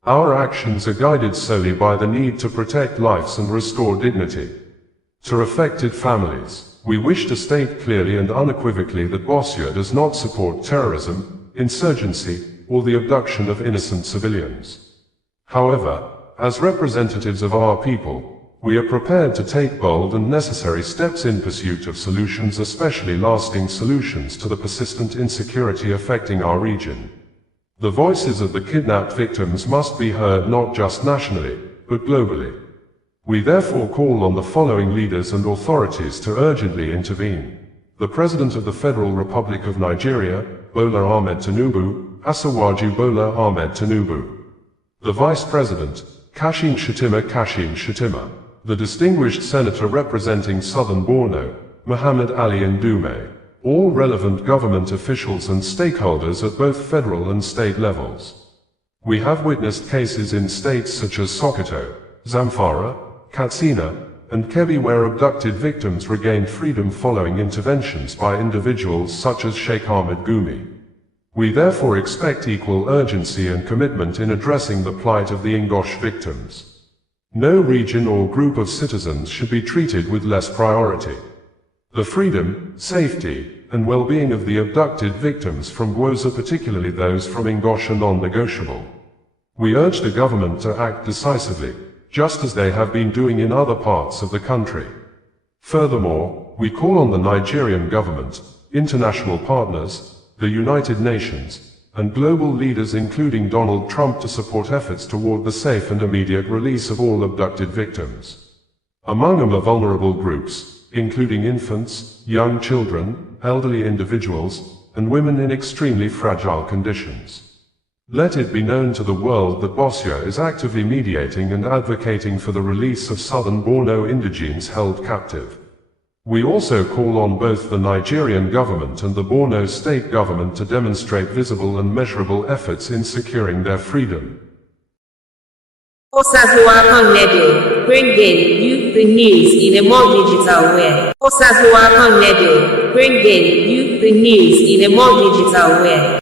Our actions are guided solely by the need to protect lives and restore dignity. To affected families, we wish to state clearly and unequivocally that BOSYA does not support terrorism, insurgency, or the abduction of innocent civilians. However, as representatives of our people, we are prepared to take bold and necessary steps in pursuit of solutions, especially lasting solutions to the persistent insecurity affecting our region. The voices of the kidnapped victims must be heard not just nationally, but globally. We therefore call on the following leaders and authorities to urgently intervene. The President of the Federal Republic of Nigeria, Bola Ahmed Tinubu, Asiwaju Bola Ahmed Tinubu. The Vice President, Kashim Shettima. The Distinguished Senator representing Southern Borno, Muhammad Ali Ndume. All relevant government officials and stakeholders at both federal and state levels. We have witnessed cases in states such as Sokoto, Zamfara, Katsina, and Kebbi where abducted victims regained freedom following interventions by individuals such as Sheikh Ahmed Gumi. We therefore expect equal urgency and commitment in addressing the plight of the Ngosh victims. No region or group of citizens should be treated with less priority. The freedom, safety, and well-being of the abducted victims from Gwoza, particularly those from Ngosh, are non-negotiable. We urge the government to act decisively, just as they have been doing in other parts of the country. Furthermore, we call on the Nigerian government, international partners, the United Nations, and global leaders including Donald Trump to support efforts toward the safe and immediate release of all abducted victims. Among them are vulnerable groups, including infants, young children, elderly individuals, and women in extremely fragile conditions. Let it be known to the world that Bosnia is actively mediating and advocating for the release of southern Borno indigenes held captive. We also call on both the Nigerian government and the Borno state government to demonstrate visible and measurable efforts in securing their freedom. Osazuwa Connedio, bringing you the news in a more digital way. Osazuwa Connedio, bringing you the news in a more digital way.